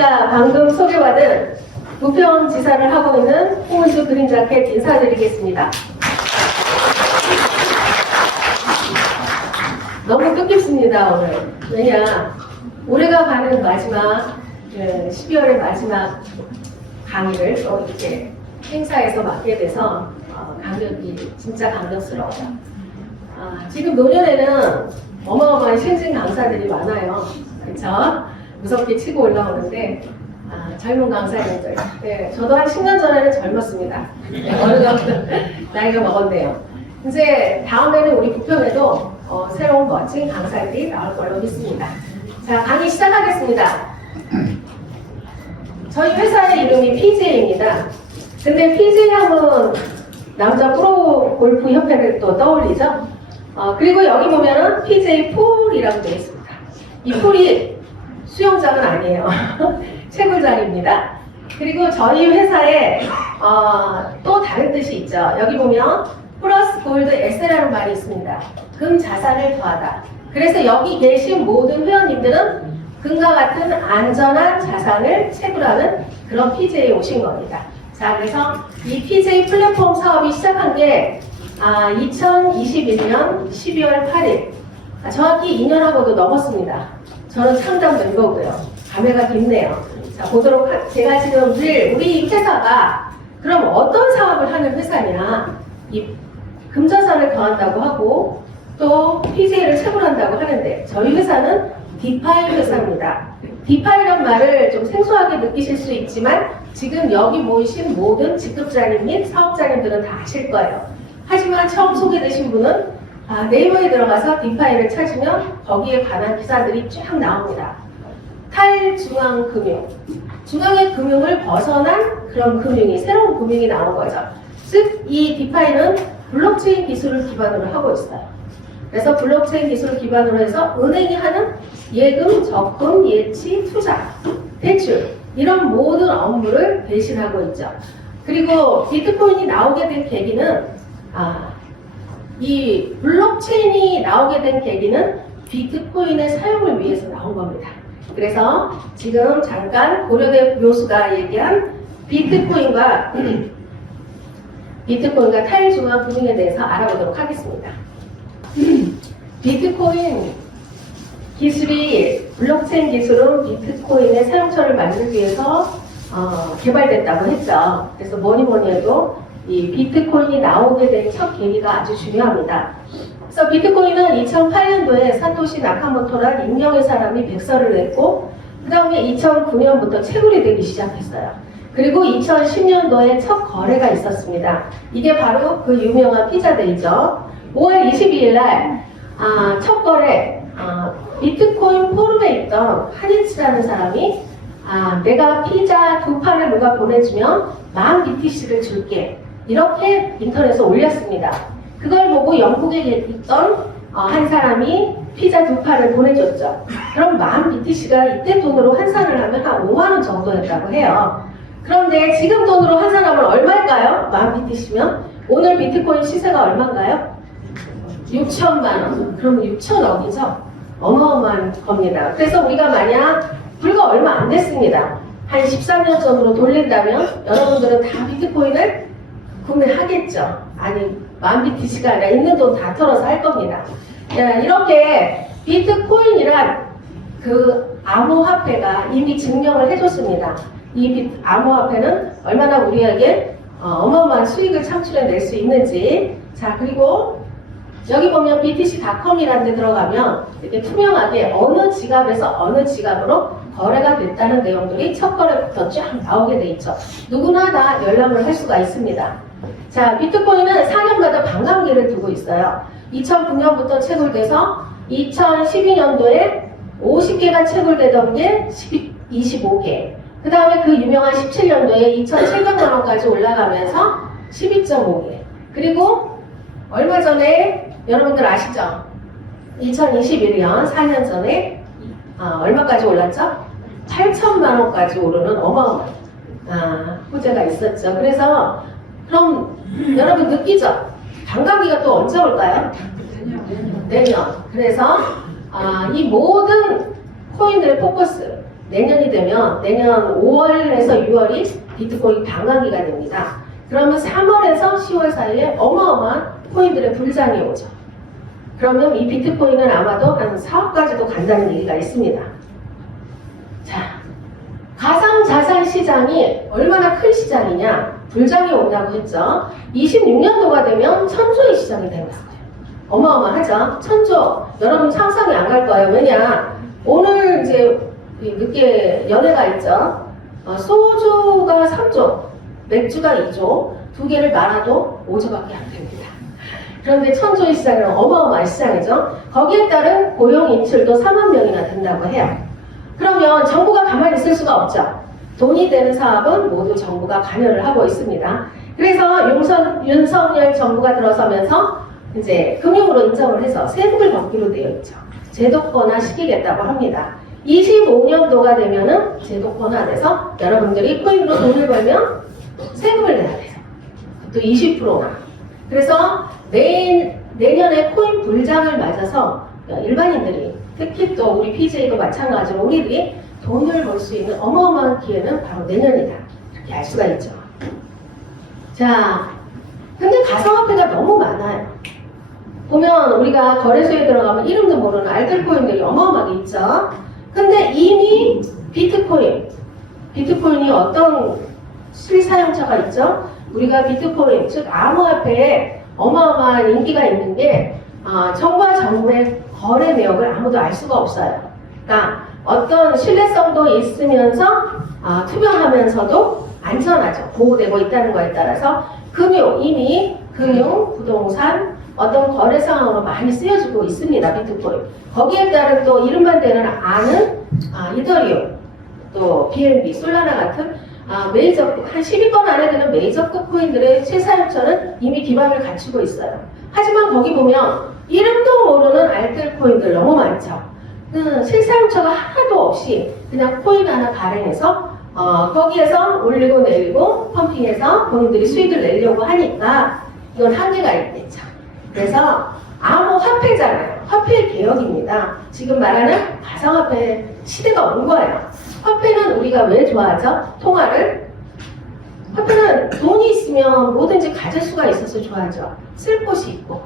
우리가 방금 소개받은 부평지사를 하고 있는 홍은주 그린자켓 인사드리겠습니다. 너무 뜻깊습니다, 오늘. 왜냐, 올해가 가는 마지막, 12월의 마지막 강의를 또 이렇게 행사에서 맡게 돼서 강력이 진짜 강력스러워요. 지금 노년에는 어마어마한 신진 강사들이 많아요. 그렇죠? 무섭게 치고 올라오는데 젊은 강사님들. 네, 저도 한 10년 전에는 젊었습니다. 네, 어느 정도 나이가 먹었네요. 이제 다음에는 우리 부평에도 새로운 멋진 강사들이 나올 걸로 믿습니다. 자, 강의 시작하겠습니다. 저희 회사의 이름이 PJ입니다. 근데 PJ 하면 남자 프로 골프 협회를 또 떠올리죠? 그리고 여기 보면은 PJ 풀이라고 되어 있습니다. 이 풀이 수영장은 아니에요. 채굴장입니다. 그리고 저희 회사에 또 다른 뜻이 있죠. 여기 보면 플러스 골드 에세라는 말이 있습니다. 금 자산을 더하다. 그래서 여기 계신 모든 회원님들은 금과 같은 안전한 자산을 채굴하는 그런 PJ에 오신 겁니다. 자, 그래서 이 PJ 플랫폼 사업이 시작한 게 2021년 12월 8일 정확히 2년하고도 넘었습니다. 저는 창단 멤버고요. 감회가 깊네요. 자, 보도록 제가 지금 늘 우리 회사가 그럼 어떤 사업을 하는 회사냐, 이 금자산을 더한다고 하고 또 PJ를 채굴한다고 하는데 저희 회사는 디파이 회사입니다. 디파이란 말을 좀 생소하게 느끼실 수 있지만 지금 여기 모이신 모든 직급자님 및 사업자님들은 다 아실 거예요. 하지만 처음 소개되신 분은 네이버에 들어가서 디파이를 찾으면 거기에 관한 기사들이 쫙 나옵니다. 탈중앙금융, 중앙의 금융을 벗어난 그런 금융이, 새로운 금융이 나온 거죠. 즉, 이 디파이는 블록체인 기술을 기반으로 하고 있어요. 그래서 블록체인 기술을 기반으로 해서 은행이 하는 예금, 적금, 예치, 투자, 대출 이런 모든 업무를 대신하고 있죠. 그리고 비트코인이 나오게 된 계기는 이 블록체인이 나오게 된 계기는 비트코인의 사용을 위해서 나온 겁니다. 그래서 지금 잠깐 고려대 교수가 얘기한 비트코인과 탈중앙 금융에 대해서 알아보도록 하겠습니다. 비트코인 기술이, 블록체인 기술은 비트코인의 사용처를 만들기 위해서 개발됐다고 했죠. 그래서 뭐니 해도 이 비트코인이 나오게 된 첫 계기가 아주 중요합니다. 그래서 비트코인은 2008년도에 사토시 나카모토란 익명의 사람이 백서를 냈고 그 다음에 2009년부터 채굴이 되기 시작했어요. 그리고 2010년도에 첫 거래가 있었습니다. 이게 바로 그 유명한 피자데이죠. 5월 22일 날 첫 거래, 비트코인 포럼에 있던 하니츠라는 사람이 내가 피자 2판을 누가 보내주면 10,000BTC를 줄게, 이렇게 인터넷에 올렸습니다. 그걸 보고 영국에 있던 한 사람이 피자 2판을 보내줬죠. 그럼 10,000BTC가 이때 돈으로 환산을 하면 한 5만원 정도였다고 해요. 그런데 지금 돈으로 환산하면 얼마일까요? 10,000BTC면 오늘 비트코인 시세가 얼마인가요? 6천만원. 그러면 6천억이죠? 어마어마한 겁니다. 그래서 우리가 만약 불과 얼마 안 됐습니다. 한 13년 전으로 돌린다면 여러분들은 다 비트코인을 구매하겠죠. 아니, 10,000BTC가 아니라 있는 돈 다 털어서 할 겁니다. 이렇게 비트코인이란 그 암호화폐가 이미 증명을 해줬습니다. 이 암호화폐는 얼마나 우리에게 어마어마한 수익을 창출해낼 수 있는지. 자, 그리고 여기 보면 btc.com이라는 데 들어가면 이렇게 투명하게 어느 지갑에서 어느 지갑으로 거래가 됐다는 내용들이 첫 거래부터 쫙 나오게 돼 있죠. 누구나 다 열람을 할 수가 있습니다. 자, 비트코인은 4년마다 반감기를 두고 있어요. 2009년부터 채굴돼서 2012년도에 50개가 채굴되던 게 25개. 그 다음에 그 유명한 17년도에 2,700만 원까지 올라가면서 12.5개. 그리고 얼마 전에 여러분들 아시죠? 2021년 4년 전에 얼마까지 올랐죠? 8천만 원까지 오르는 어마어마한 호재가 있었죠. 그래서 그럼 여러분 느끼죠? 반감기가 또 언제 올까요? 내년. 그래서 이 모든 코인들의 포커스, 내년이 되면 내년 5월에서 6월이 비트코인 방광기가 됩니다. 그러면 3월에서 10월 사이에 어마어마한 코인들의 불장이 오죠. 그러면 이 비트코인은 아마도 한 4억까지도 간다는 얘기가 있습니다. 자, 가상자산 시장이 얼마나 큰 시장이냐? 불장이 온다고 했죠. 26년도가 되면 천조의 시장이 되는 거예요. 어마어마하죠. 천조. 여러분 상상이 안 갈 거예요. 왜냐? 오늘 이제 늦게 연회가 있죠. 소주가 3조, 맥주가 2조, 두 개를 말아도 5조밖에 안 됩니다. 그런데 천조의 시장은 어마어마한 시장이죠. 거기에 따른 고용 인출도 4만 명이나 된다고 해요. 그러면 정부가 가만히 있을 수가 없죠. 돈이 되는 사업은 모두 정부가 관여를 하고 있습니다. 그래서 윤석열 정부가 들어서면서 이제 금융으로 인정을 해서 세금을 걷기로 되어 있죠. 제도권화시키겠다고 합니다. 25년도가 되면은 제도권화돼서 여러분들이 코인으로 돈을 벌면 세금을 내야 돼요. 또 20%나. 그래서 내년에 코인 불장을 맞아서 일반인들이 특히 또 우리 PJ도 마찬가지로 우리들이 돈을 벌 수 있는 어마어마한 기회는 바로 내년이다. 이렇게 알 수가 있죠. 자, 근데 가상화폐가 너무 많아요. 보면 우리가 거래소에 들어가면 이름도 모르는 알뜰코인들이 어마어마하게 있죠. 근데 이미 비트코인이 어떤 실사용처가 있죠? 우리가 비트코인, 즉 암호화폐에 어마어마한 인기가 있는 게 정부와 정부의 거래 내역을 아무도 알 수가 없어요. 그러니까 어떤 신뢰성도 있으면서 투명하면서도 안전하죠. 보호되고 있다는 거에 따라서 이미 금융, 부동산, 어떤 거래 상황으로 많이 쓰여지고 있습니다. 비트코인. 거기에 따른 또 이름만 되는 아는 이더리움, 또 BNB, 솔라나 같은 메이저급, 한 10위권 안에 드는 메이저급 코인들의 실사용처는 이미 기반을 갖추고 있어요. 하지만 거기 보면 이름도 모르는 알뜰 코인들 너무 많죠. 실사용처가 하나도 없이 그냥 코인 하나 발행해서 거기에서 올리고 내리고 펌핑해서 본인들이 수익을 내려고 하니까 이건 한계가 있겠죠. 그래서 암호화폐잖아요. 화폐 개혁입니다. 지금 말하는 가상화폐 시대가 온 거예요. 화폐는 우리가 왜 좋아하죠? 통화를. 화폐는 돈이 있으면 뭐든지 가질 수가 있어서 좋아하죠. 쓸 곳이 있고.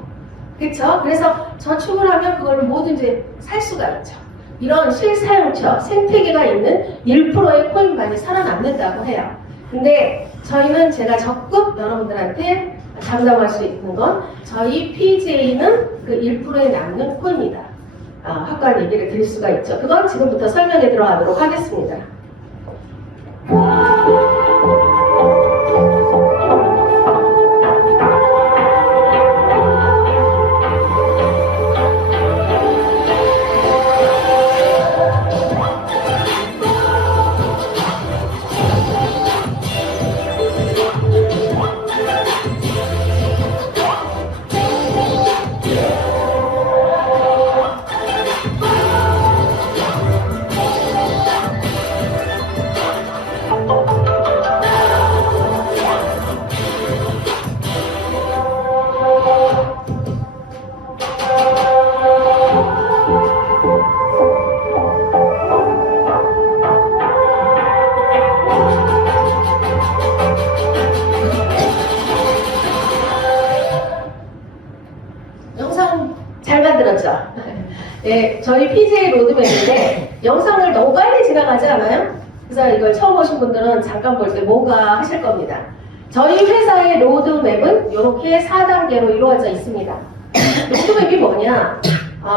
그렇죠? 그래서 저축을 하면 그걸 뭐든지 살 수가 있죠. 이런 실사용처, 생태계가 있는 1%의 코인만이 살아남는다고 해요. 근데 저희는 제가 적극 여러분들한테 장담할 수 있는 건 저희 PJ는 그 1%에 남는 코인이다. 확고한 얘기를 드릴 수가 있죠. 그건 지금부터 설명에 들어가도록 하겠습니다. 네, 저희 PJ 로드맵인데 영상을 너무 빨리 지나가지 않아요? 그래서 이걸 처음 오신 분들은 잠깐 볼 때 뭔가 하실 겁니다. 저희 회사의 로드맵은 이렇게 4단계로 이루어져 있습니다. 로드맵이 뭐냐?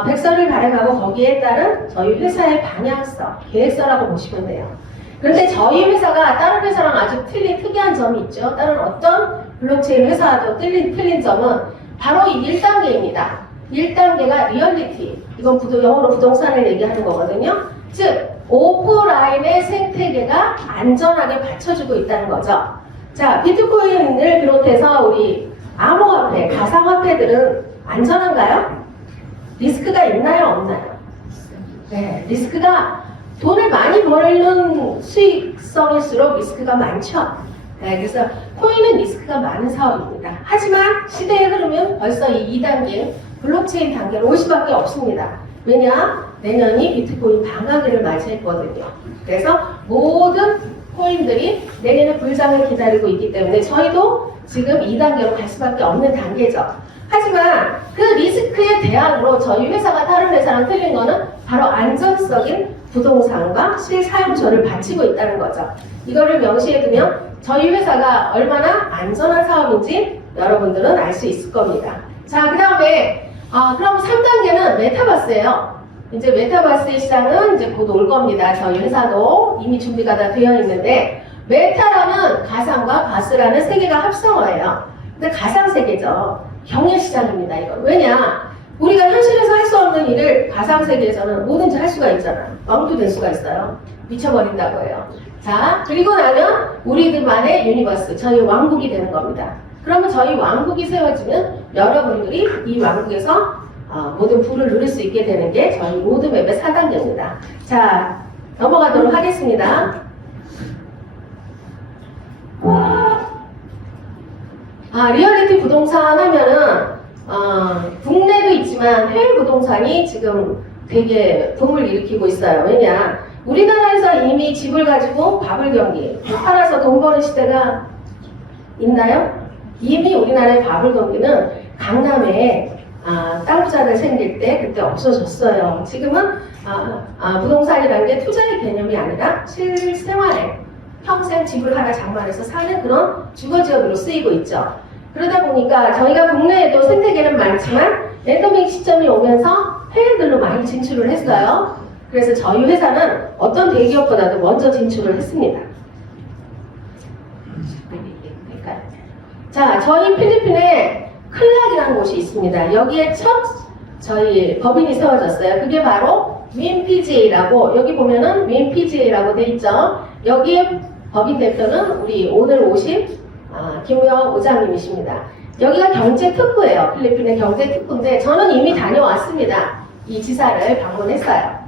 백서를 발행하고 거기에 따른 저희 회사의 방향성, 계획서라고 보시면 돼요. 그런데 저희 회사가 다른 회사랑 아주 특이한 점이 있죠. 다른 어떤 블록체인 회사와도 틀린 점은 바로 이 1단계입니다. 1단계가 리얼리티. 이건 영어로 부동산을 얘기하는 거거든요. 즉, 오프라인의 생태계가 안전하게 받쳐주고 있다는 거죠. 자, 비트코인을 비롯해서 우리 암호화폐, 가상화폐들은 안전한가요? 리스크가 있나요? 없나요? 네, 리스크가 돈을 많이 벌는 수익성일수록 리스크가 많죠. 네, 그래서 코인은 리스크가 많은 사업입니다. 하지만 시대의 흐름은 벌써 이 2단계 블록체인 단계로 올 수밖에 없습니다. 왜냐? 내년이 비트코인 방학기를 맞이했거든요. 그래서 모든 코인들이 내년에 불장을 기다리고 있기 때문에 저희도 지금 2단계로 갈 수밖에 없는 단계죠. 하지만 그 리스크에 대항으로 저희 회사가 다른 회사랑 틀린 거는 바로 안전성인 부동산과 실사용처를 바치고 있다는 거죠. 이거를 명시해두면 저희 회사가 얼마나 안전한 사업인지 여러분들은 알 수 있을 겁니다. 자, 그 다음에 그럼 3단계는 메타버스예요. 이제 메타버스의 시장은 이제 곧 올 겁니다. 저희 회사도 이미 준비가 다 되어 있는데 메타라는 가상과 바스라는 세계가 합성어예요. 근데 가상 세계죠. 경외 시장입니다. 이건 왜냐? 우리가 현실에서 할 수 없는 일을 가상 세계에서는 뭐든지 할 수가 있잖아요. 왕도 될 수가 있어요. 미쳐버린다고 해요. 자, 그리고 나면 우리들만의 유니버스, 저희 왕국이 되는 겁니다. 그러면 저희 왕국이 세워지면 여러분들이 이 왕국에서 모든 부를 누릴 수 있게 되는 게 저희 로드맵의 4단계입니다. 자, 넘어가도록 하겠습니다. 리얼리티 부동산 하면은 국내도 있지만 해외 부동산이 지금 되게 붐을 일으키고 있어요. 왜냐? 우리나라에서 이미 집을 가지고 밥을 경기, 팔아서 돈 버는 시대가 있나요? 이미 우리나라의 밥을 경기는 강남에 땅 부자들 생길 때 그때 없어졌어요. 지금은 부동산이라는 게 투자의 개념이 아니라 실생활에 평생 집을 하나 장만해서 사는 그런 주거지역으로 쓰이고 있죠. 그러다 보니까 저희가 국내에도 생태계는 많지만 엔더믹 시점이 오면서 해외들로 많이 진출을 했어요. 그래서 저희 회사는 어떤 대기업보다도 먼저 진출을 했습니다. 자, 저희 필리핀에 클락이라는 곳이 있습니다. 여기에 첫 저희 법인이 세워졌어요. 그게 바로 윈PGA라고, 여기 보면은 윈PGA라고 돼 있죠. 여기에 법인 대표는 우리 오늘 오신 김우영 의장님이십니다. 여기가 경제특구예요. 필리핀의 경제특구인데 저는 이미 다녀왔습니다. 이 지사를 방문했어요.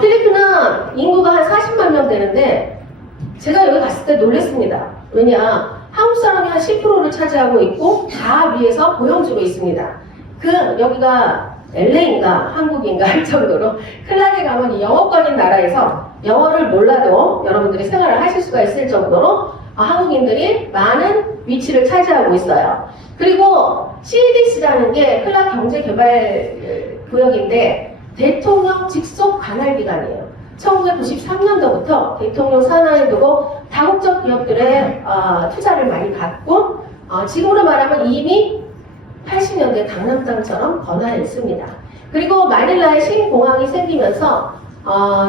필리핀은 인구가 한 40만 명 되는데 제가 여기 갔을 때 놀랐습니다. 왜냐? 한국 사람이 한 10%를 차지하고 있고 다 위에서 고용주로 있습니다. 여기가 LA인가 한국인가 할 정도로 클락에 가면 이 영어권인 나라에서 영어를 몰라도 여러분들이 생활을 하실 수가 있을 정도로 한국인들이 많은 위치를 차지하고 있어요. 그리고 CEDC라는 게 클락 경제개발구역인데 대통령 직속 관할기관이에요. 1993년도부터 대통령 산하에 두고 다국적 기업들의 투자를 많이 받고 지금으로 말하면 이미 80년대 강남땅처럼 번화했습니다. 그리고 마닐라에 신공항이 생기면서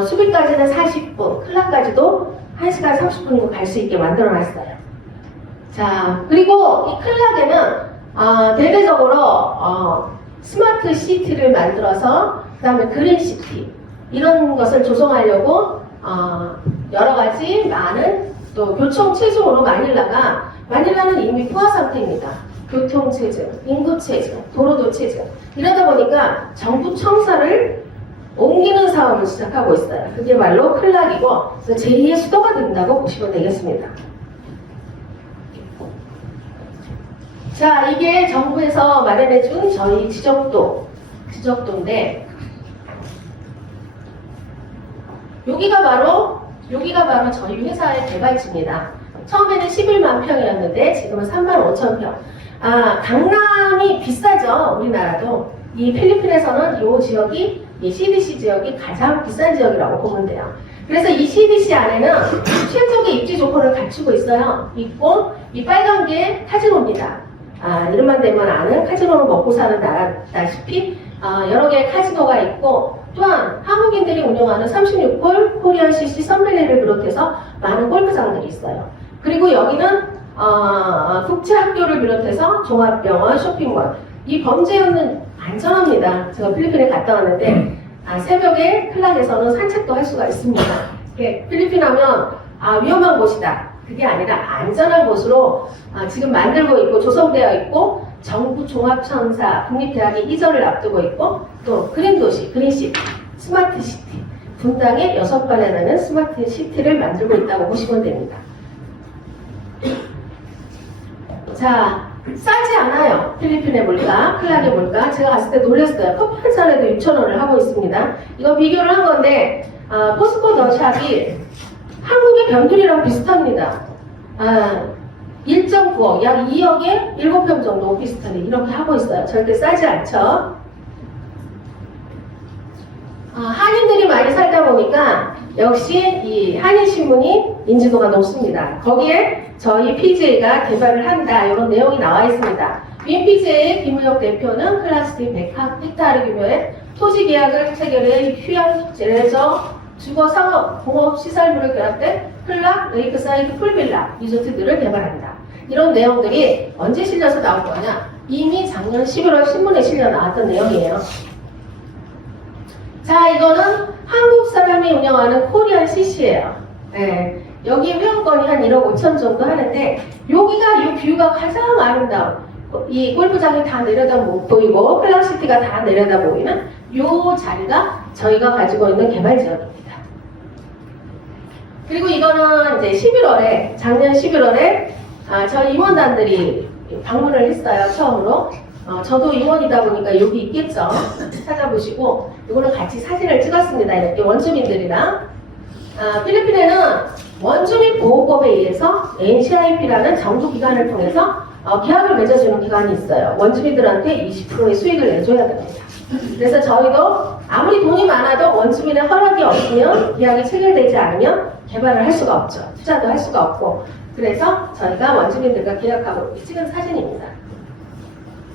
수비까지는 40분, 클락까지도 1시간 30분이면 갈 수 있게 만들어놨어요. 자, 그리고 이 클락에는 대대적으로 스마트 시티를 만들어서 그 다음에 그린 시티 이런 것을 조성하려고 여러 가지 많은 또 교통 체증으로 마닐라는 이미 포화 상태입니다. 교통 체증, 인구 체증, 도로도 체증 이러다 보니까 정부 청사를 옮기는 사업을 시작하고 있어요. 그게 바로 클락이고 제2의 수도가 된다고 보시면 되겠습니다. 자, 이게 정부에서 마련해준 저희 지적도인데 여기가 바로 저희 회사의 개발지입니다. 처음에는 11만 평이었는데 지금은 3만 5천 평. 강남이 비싸죠. 우리나라도. 이 필리핀에서는 이 지역이, 이 CDC 지역이 가장 비싼 지역이라고 보면 돼요. 그래서 이 CDC 안에는 최적의 입지 조건을 갖추고 있어요. 있고, 이 빨간 게 카지노입니다. 이름만 대면 아는 카지노는 먹고 사는 나라다시피 여러 개의 카지노가 있고, 또한 한국인들이 운영하는 36홀 코리안 CC 선밸리를 비롯해서 많은 골프장들이 있어요. 그리고 여기는 국제학교를 비롯해서 종합병원, 쇼핑몰. 이 범죄는 안전합니다. 제가 필리핀에 갔다 왔는데 새벽에 클락에서는 산책도 할 수가 있습니다. 필리핀 하면 위험한 곳이다. 그게 아니라 안전한 곳으로 지금 만들고 있고 조성되어 있고 정부 종합청사 국립대학이 이전을 앞두고 있고 또 그린도시, 그린시티, 스마트시티 분당에 6번에 나는 스마트시티를 만들고 있다고 보시면 됩니다. 자, 싸지 않아요. 필리핀의 물가, 클락의 물가. 제가 갔을 때 놀랐어요. 커피 한 잔에도 6,000원을 하고 있습니다. 이거 비교를 한 건데, 포스코 더샵이 한국의 변두리랑 비슷합니다. 1.9억, 약 2억에 7평 정도 오피스텔이 이렇게 하고 있어요. 절대 싸지 않죠. 한인들이 많이 살다 보니까 역시 이 한인신문이 인지도가 높습니다. 거기에 저희 PJ가 개발을 한다 이런 내용이 나와 있습니다. 윈 PJ의 김우혁 대표는 클라스틱 100헥타르 규모의 토지 계약을 체결해 휴양, 레저, 주거, 상업, 공업, 시설물을 결합된 클락, 레이크사이드, 풀빌라, 리조트들을 개발한다. 이런 내용들이 언제 실려서 나올 거냐? 이미 작년 11월 신문에 실려 나왔던 내용이에요. 자, 이거는 한국 사람이 운영하는 코리안 CC예요. 네, 여기 회원권이 한 1억 5천 정도 하는데 여기가 이 뷰가 가장 아름다운 이 골프장이 다 내려다 보이고 클락시티가 다 내려다 보이는 이 자리가 저희가 가지고 있는 개발 지역입니다. 그리고 이거는 이제 11월에 작년 11월에 저희 임원단들이 방문을 했어요. 처음으로. 저도 임원이다 보니까 여기 있겠죠. 찾아보시고 이거는 같이 사진을 찍었습니다. 이렇게 원주민들이랑. 필리핀에는 원주민 보호법에 의해서 NCIP라는 정부 기관을 통해서 계약을 맺어주는 기관이 있어요. 원주민들한테 20%의 수익을 내줘야 됩니다. 그래서 저희도 아무리 돈이 많아도 원주민의 허락이 없으면 계약이 체결되지 않으면 개발을 할 수가 없죠. 투자도 할 수가 없고. 그래서 저희가 원주민들과 계약하고 찍은 사진입니다.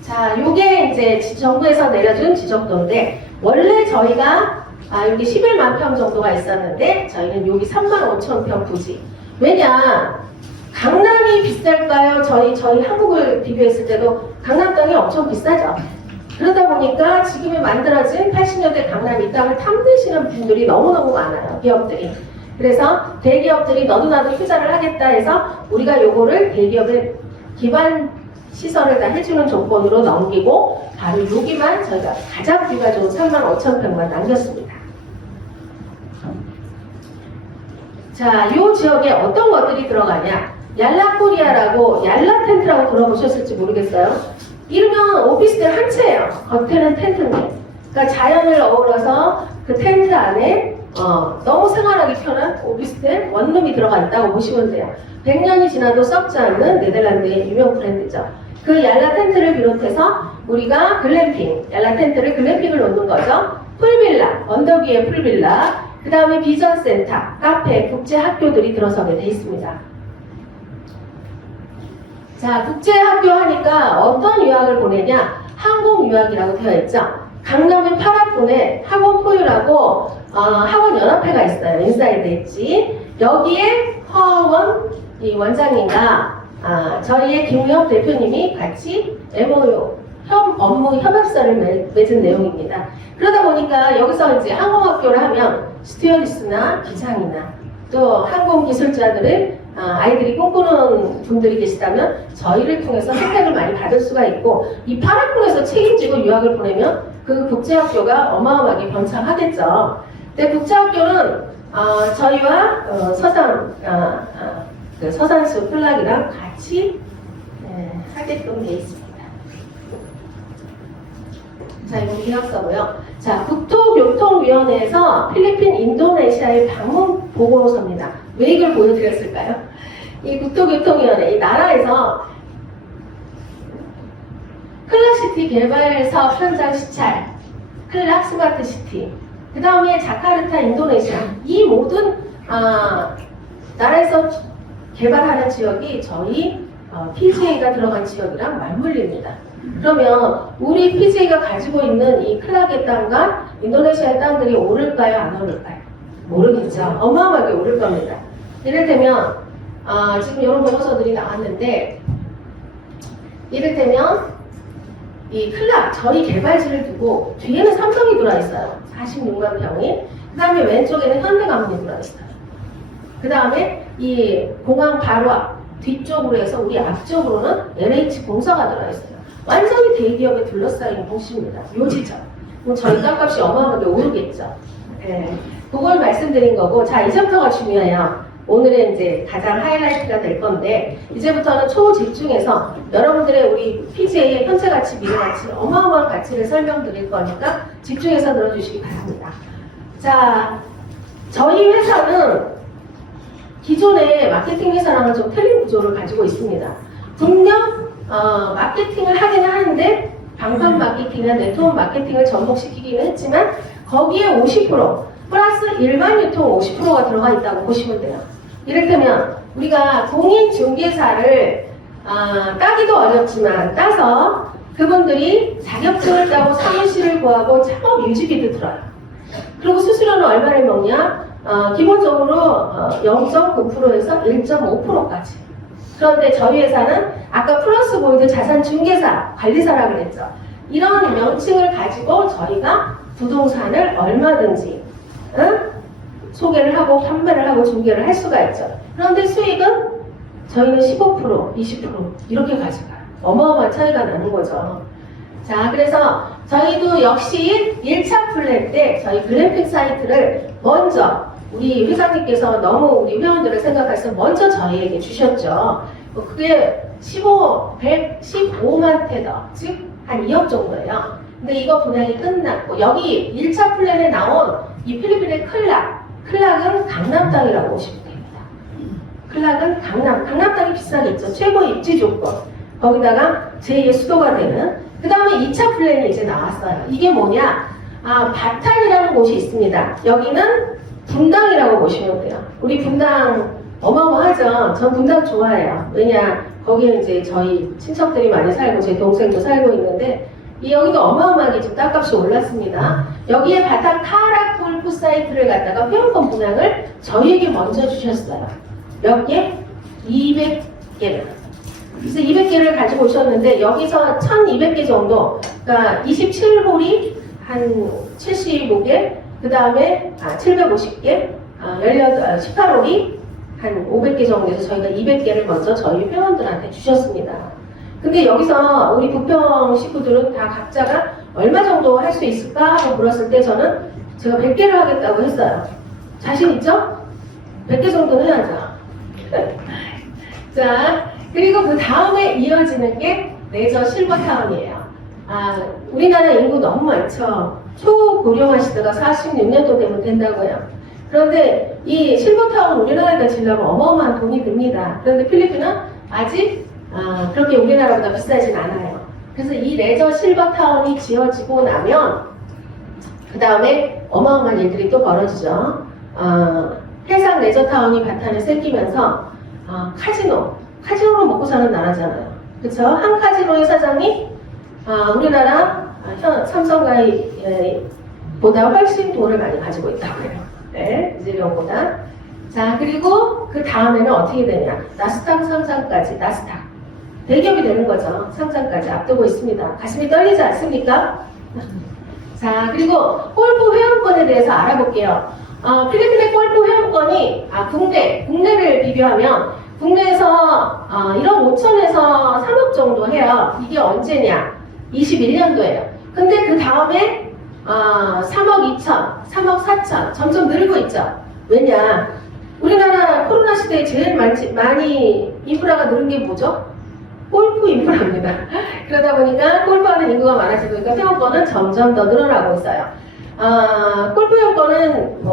자, 요게 이제 정부에서 내려준 지적도인데 원래 저희가 여기 11만 평 정도가 있었는데 저희는 여기 3만 5천 평 부지. 왜냐? 강남이 비쌀까요? 저희 한국을 비교했을 때도 강남 땅이 엄청 비싸죠. 그러다 보니까 지금에 만들어진 80년대 강남 이 땅을 탐내시는 분들이 너무너무 많아요. 기업들이. 그래서 대기업들이 너도 나도 투자를 하겠다 해서 우리가 요거를 대기업의 기반 시설을 다 해주는 조건으로 넘기고 바로 여기만 저희가 가장 뷰가 좋은 3만 5천 평만 남겼습니다. 자, 이 지역에 어떤 것들이 들어가냐? 얄라코리아라고 얄라 텐트라고 들어보셨을지 모르겠어요. 이러면 오피스텔 한 채예요. 겉에는 텐트인데. 그러니까 자연을 어우러서 그 텐트 안에 너무 생활하기 편한 오피스텔 원룸이 들어가 있다고 보시면 돼요. 100년이 지나도 썩지 않는 네덜란드의 유명 브랜드죠. 그 얄라 텐트를 비롯해서 우리가 글램핑, 얄라 텐트를 글램핑을 놓는 거죠. 풀빌라, 언덕 위에 풀빌라, 그 다음에 비전센터, 카페, 국제학교들이 들어서게 돼 있습니다. 자, 국제학교 하니까 어떤 유학을 보내냐? 항공유학이라고 되어 있죠. 강남의 파라폰에 학원포유라고 학원연합회가 있어요. 인사이드 엣지. 여기에 허원 이 원장님과 저희의 김우혁 대표님이 같이 MOU, 업무 협약서를 맺은 내용입니다. 그러다 보니까 여기서 이제 항공학교를 하면 스튜어디스나 기장이나 또 항공기술자들은 아이들이 꿈꾸는 분들이 계시다면 저희를 통해서 혜택을 많이 받을 수가 있고 이 파라콘에서 책임지고 유학을 보내면 그 국제학교가 어마어마하게 번창하겠죠. 근데 국제학교는 저희와 서산수 플락이랑 같이 하게끔 되어 있습니다. 자, 이건 계약서고요. 자, 국토교통위원회에서 필리핀, 인도네시아의 방문 보고서입니다. 왜 이걸 보여드렸을까요? 이 국토교통위원회, 이 나라에서 클락시티 개발 사업 현장 시찰, 클락 스마트시티, 그 다음에 자카르타, 인도네시아, 이 모든 나라에서 개발하는 지역이 저희 PGA가 들어간 지역이랑 맞물립니다. 그러면 우리 PGA가 가지고 있는 이 클락의 땅과 인도네시아의 땅들이 오를까요? 안 오를까요? 모르겠죠. 어마어마하게 오를 겁니다. 이를테면 지금 이런 보고서들이 나왔는데 이를테면 이 클락 저희 개발지를 두고 뒤에는 삼성이 들어와 있어요. 46만 평이. 그 다음에 왼쪽에는 현대가문이 들어와 있어요. 그 다음에 이 공항 바로 앞 뒤쪽으로 해서 우리 앞쪽으로는 LH공사가 들어와 있어요. 완전히 대기업에 둘러싸인 곳입니다. 묘지죠. 그럼 저희 땅값이 어마어마하게 오르겠죠. 네. 그걸 말씀드린 거고, 자, 이점터가 중요해요. 오늘의 이제 가장 하이라이트가 될 건데, 이제부터는 초집중해서 여러분들의 우리 PGA의 현재 가치, 미래 가치, 어마어마한 가치를 설명드릴 거니까 집중해서 들어주시기 바랍니다. 자, 저희 회사는 기존의 마케팅 회사랑은 좀 틀린 구조를 가지고 있습니다. 분명 마케팅을 하긴 하는데 방판 마케팅이나 네트워크 마케팅을 접목시키기는 했지만 거기에 50% 플러스 일반 유통 50%가 들어가 있다고 보시면 돼요. 이를테면 우리가 공인중개사를 따기도 어렵지만 따서 그분들이 자격증을 따고 사무실을 구하고 창업 유지비도 들어요. 그리고 수수료는 얼마를 먹냐? 기본적으로 0.9%에서 1.5%까지. 그런데 저희 회사는 아까 플러스 골드 자산 중개사, 관리사라고 그랬죠. 이런 명칭을 가지고 저희가 부동산을 얼마든지 소개를 하고 판매를 하고 중개를 할 수가 있죠. 그런데 수익은 저희는 15%, 20% 이렇게 가져가요. 어마어마한 차이가 나는 거죠. 자, 그래서 저희도 역시 1차 플랜 때 저희 그래픽 사이트를 먼저 우리 회장님께서 너무 우리 회원들을 생각해서 먼저 저희에게 주셨죠. 그게 115만 테더, 즉 한 2억 정도예요. 근데 이거 분양이 끝났고 여기 1차 플랜에 나온 이 필리핀의 클락은 강남 땅이라고 보시면 됩니다. 클락은 강남 땅이 비싸겠죠. 최고 입지 조건. 거기다가 제2의 수도가 되는. 그 다음에 2차 플랜이 이제 나왔어요. 이게 뭐냐? 바탄이라는 곳이 있습니다. 여기는 분당이라고 보시면 돼요. 우리 분당 어마어마하죠. 전 분당 좋아해요. 왜냐? 거기에 이제 저희 친척들이 많이 살고 제 동생도 살고 있는데 여기도 어마어마하게 지금 땅값이 올랐습니다. 여기에 바탕 카라 골프 사이트를 갖다가 회원권 분양을 저희에게 먼저 주셨어요. 몇 개? 200개를. 그래서 200개를 가지고 오셨는데 여기서 1200개 정도, 그러니까 27홀이 한 75개, 그 다음에 750개, 18홀이 한 500개 정도에서 저희가 200개를 먼저 저희 회원들한테 주셨습니다. 근데 여기서 우리 부평 식구들은 다 각자가 얼마 정도 할 수 있을까 하고 물었을 때 저는 제가 100개를 하겠다고 했어요. 자신 있죠? 100개 정도는 해야죠. 자, 그리고 그 다음에 이어지는 게 레저 실버타운이에요. 우리나라 인구 너무 많죠. 초고령화 시대가 46년도 되면 된다고 해요. 그런데 이 실버타운 우리나라에다 지려면 어마어마한 돈이 듭니다. 그런데 필리핀은 아직 그렇게 우리나라보다 비싸진 않아요. 그래서 이 레저 실버타운이 지어지고 나면 그 다음에 어마어마한 일들이 또 벌어지죠. 해상 레저타운이 바탕에 생기면서 카지노로 먹고 사는 나라잖아요. 그렇죠? 한 카지노의 사장이 우리나라 삼성가이보다 훨씬 돈을 많이 가지고 있다고 해요. 네, 이재룡보다. 자, 그리고 그 다음에는 어떻게 되냐? 나스닥 상장까지, 나스닥. 대기업이 되는 거죠. 상장까지 앞두고 있습니다. 가슴이 떨리지 않습니까? 자, 그리고 골프 회원권에 대해서 알아볼게요. 필리핀의 골프 회원권이, 국내를 비교하면, 국내에서 1억 5천에서 3억 정도 해요. 이게 언제냐? 21년도예요. 근데 그 다음에 3억 2천, 3억 4천 점점 늘고 있죠. 왜냐? 우리나라 코로나 시대에 제일 많이 인프라가 늘은 게 뭐죠? 골프 인프라입니다. 그러다 보니까 골프하는 인구가 많아지고 있으니까 회원권은 점점 더 늘어나고 있어요. 골프 회원권은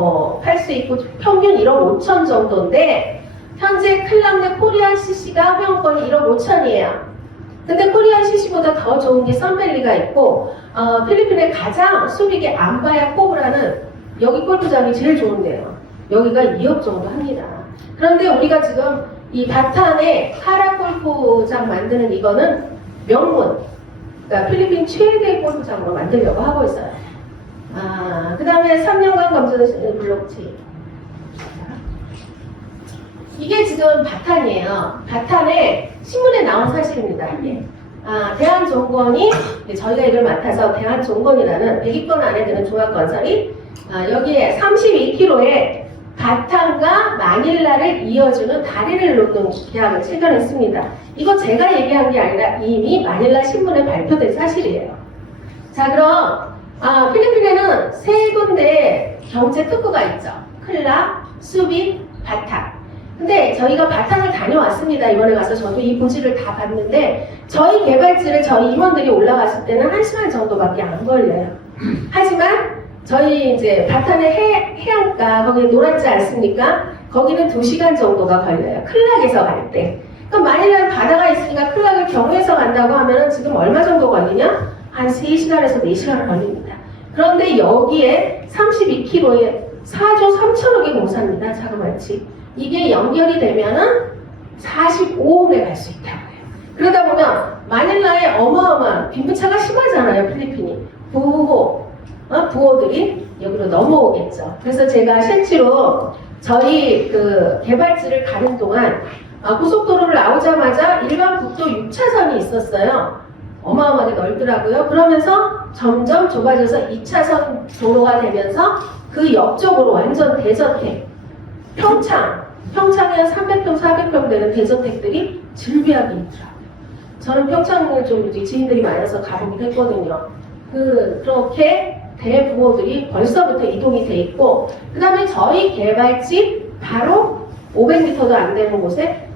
할 수 있고 평균 1억 5천 정도인데 현재 클락내 코리안 CC가 회원권이 1억 5천이에요. 근데 코리안 CC보다 더 좋은 게 썬밸리가 있고 필리핀의 가장 수빅의 암바야 코브라는 여기 골프장이 제일 좋은데요. 여기가 2억 정도 합니다. 그런데 우리가 지금 이 바탄에 카라 골프장 만드는 이거는 명문, 그러니까 필리핀 최대 골프장으로 만들려고 하고 있어요. 그 다음에 3년간 검증 블록체인. 이게 지금 바탄이에요. 바탄에 신문에 나온 사실입니다. 이게. 대한종건이 저희가 이걸 맡아서 대한종건이라는 100위권 안에 드는 종합건설이 여기에 32km에 바탄과 마닐라를 이어주는 다리를 놓는 계약을 체결했습니다. 이거 제가 얘기한 게 아니라 이미 마닐라 신문에 발표된 사실이에요. 자, 그럼 필리핀에는 세 군데 경제 특구가 있죠. 클락, 수빅, 바탄. 근데 저희가 바탕을 다녀왔습니다. 이번에 가서 저도 이 부지를 다 봤는데 저희 개발지를 저희 임원들이 올라갔을 때는 1시간 정도밖에 안 걸려요. 하지만 저희 이제 바탄의 해안가 거기 노랗지 않습니까? 거기는 2시간 정도가 걸려요. 클락에서 갈 때. 그럼 만일에 바다가 있으니까 클락을 경유해서 간다고 하면 지금 얼마 정도 걸리냐? 한 3시간에서 4시간 걸립니다. 그런데 여기에 32km에 4조 3천억의 공사입니다. 자그마치. 이게 연결이 되면은 45분에 갈 수 있다고 해요. 그러다 보면 마닐라에 어마어마한 빈부차가 심하잖아요. 필리핀이. 부호들이 여기로 넘어오겠죠. 그래서 제가 실제로 저희 그 개발지를 가는 동안 고속도로를 나오자마자 일반 국도 6차선이 있었어요. 어마어마하게 넓더라고요. 그러면서 점점 좁아져서 2차선 도로가 되면서 그 옆쪽으로 완전 대저택, 평창에 한 300평, 400평 되는 대저택들이 즐비하게 있더라고요. 저는 평창을 좀 지인들이 많아서 가보긴 했거든요. 그렇게 대부호들이 벌써부터 이동이 돼 있고, 그 다음에 저희 개발지 바로 500m도 안 되는 곳에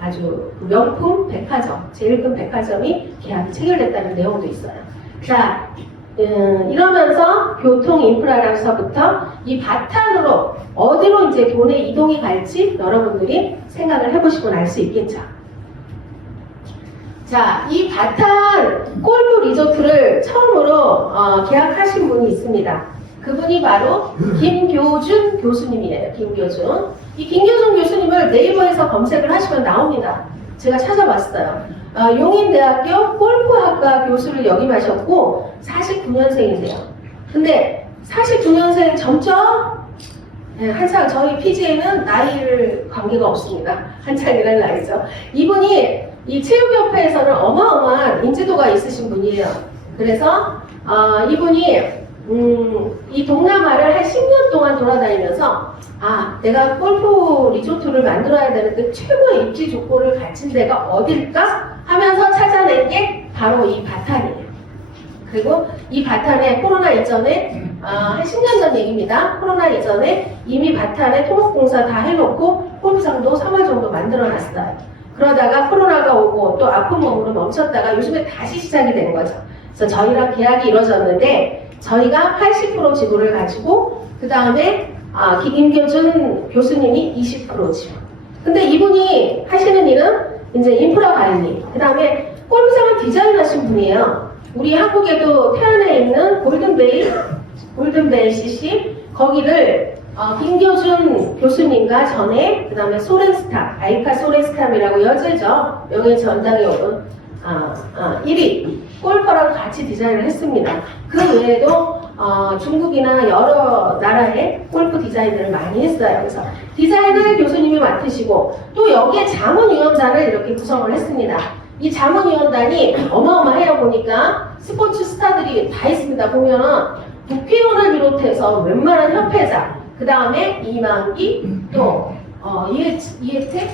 아주 명품 백화점, 제일 큰 백화점이 계약이 체결됐다는 내용도 있어요. 자, 이러면서 교통 인프라로서부터 이 바탕으로 어디로 이제 돈의 이동이 갈지 여러분들이 생각을 해보시고 알 수 있겠죠. 자, 이 바탄 골프 리조트를 처음으로 계약하신 분이 있습니다. 그분이 바로 김교준 교수님이에요. 김교준. 이 김교준 교수님을 네이버에서 검색을 하시면 나옵니다. 제가 찾아봤어요. 용인대학교 골프학과 교수를 역임하셨고 49년생인데요. 근데 49년생 점점 한창 저희 PGA는 나이를 관계가 없습니다. 한창이라는 나이죠. 이분이 이 체육협회에서는 어마어마한 인지도가 있으신 분이에요. 그래서 이분이 이 동남아를 한 10년 동안 돌아다니면서 내가 골프 리조트를 만들어야 되는데 최고의 입지 조건을 갖춘 데가 어딜까 하면서 찾아낸 게 바로 이 바탄이에요. 그리고 이 바탄에 코로나 이전에 한 10년 전 얘기입니다. 코로나 이전에 이미 바탄에 토목공사 다 해놓고 골프장도 3월 정도 만들어놨어요. 그러다가 코로나가 오고 또 아픈 몸으로 멈췄다가 요즘에 다시 시작이 된 거죠. 그래서 저희랑 계약이 이루어졌는데 저희가 80% 지분을 가지고 그 다음에 김교준 교수님이 20% 지분. 근데 이분이 하시는 일은 이제 인프라 관리, 그 다음에 골프장을 디자인하신 분이에요. 우리 한국에도 태안에 있는 골든베이 CC 거기를 김교준 교수님과 전에 그 다음에 소렌스탑, 아이카 소렌스탑이라고 여제죠. 여기 전당에 오른 1위 골퍼랑 같이 디자인을 했습니다. 그 외에도 중국이나 여러 나라의 골프 디자인을 많이 했어요. 그래서 디자인을 교수님이 맡으시고 또 여기에 자문위원단을 이렇게 구성을 했습니다. 이 자문위원단이 어마어마해요. 보니까 스포츠 스타들이 다 있습니다. 보면은 국회의원을 비롯해서 웬만한 협회장, 그 다음에 이만기, 또 이혜택,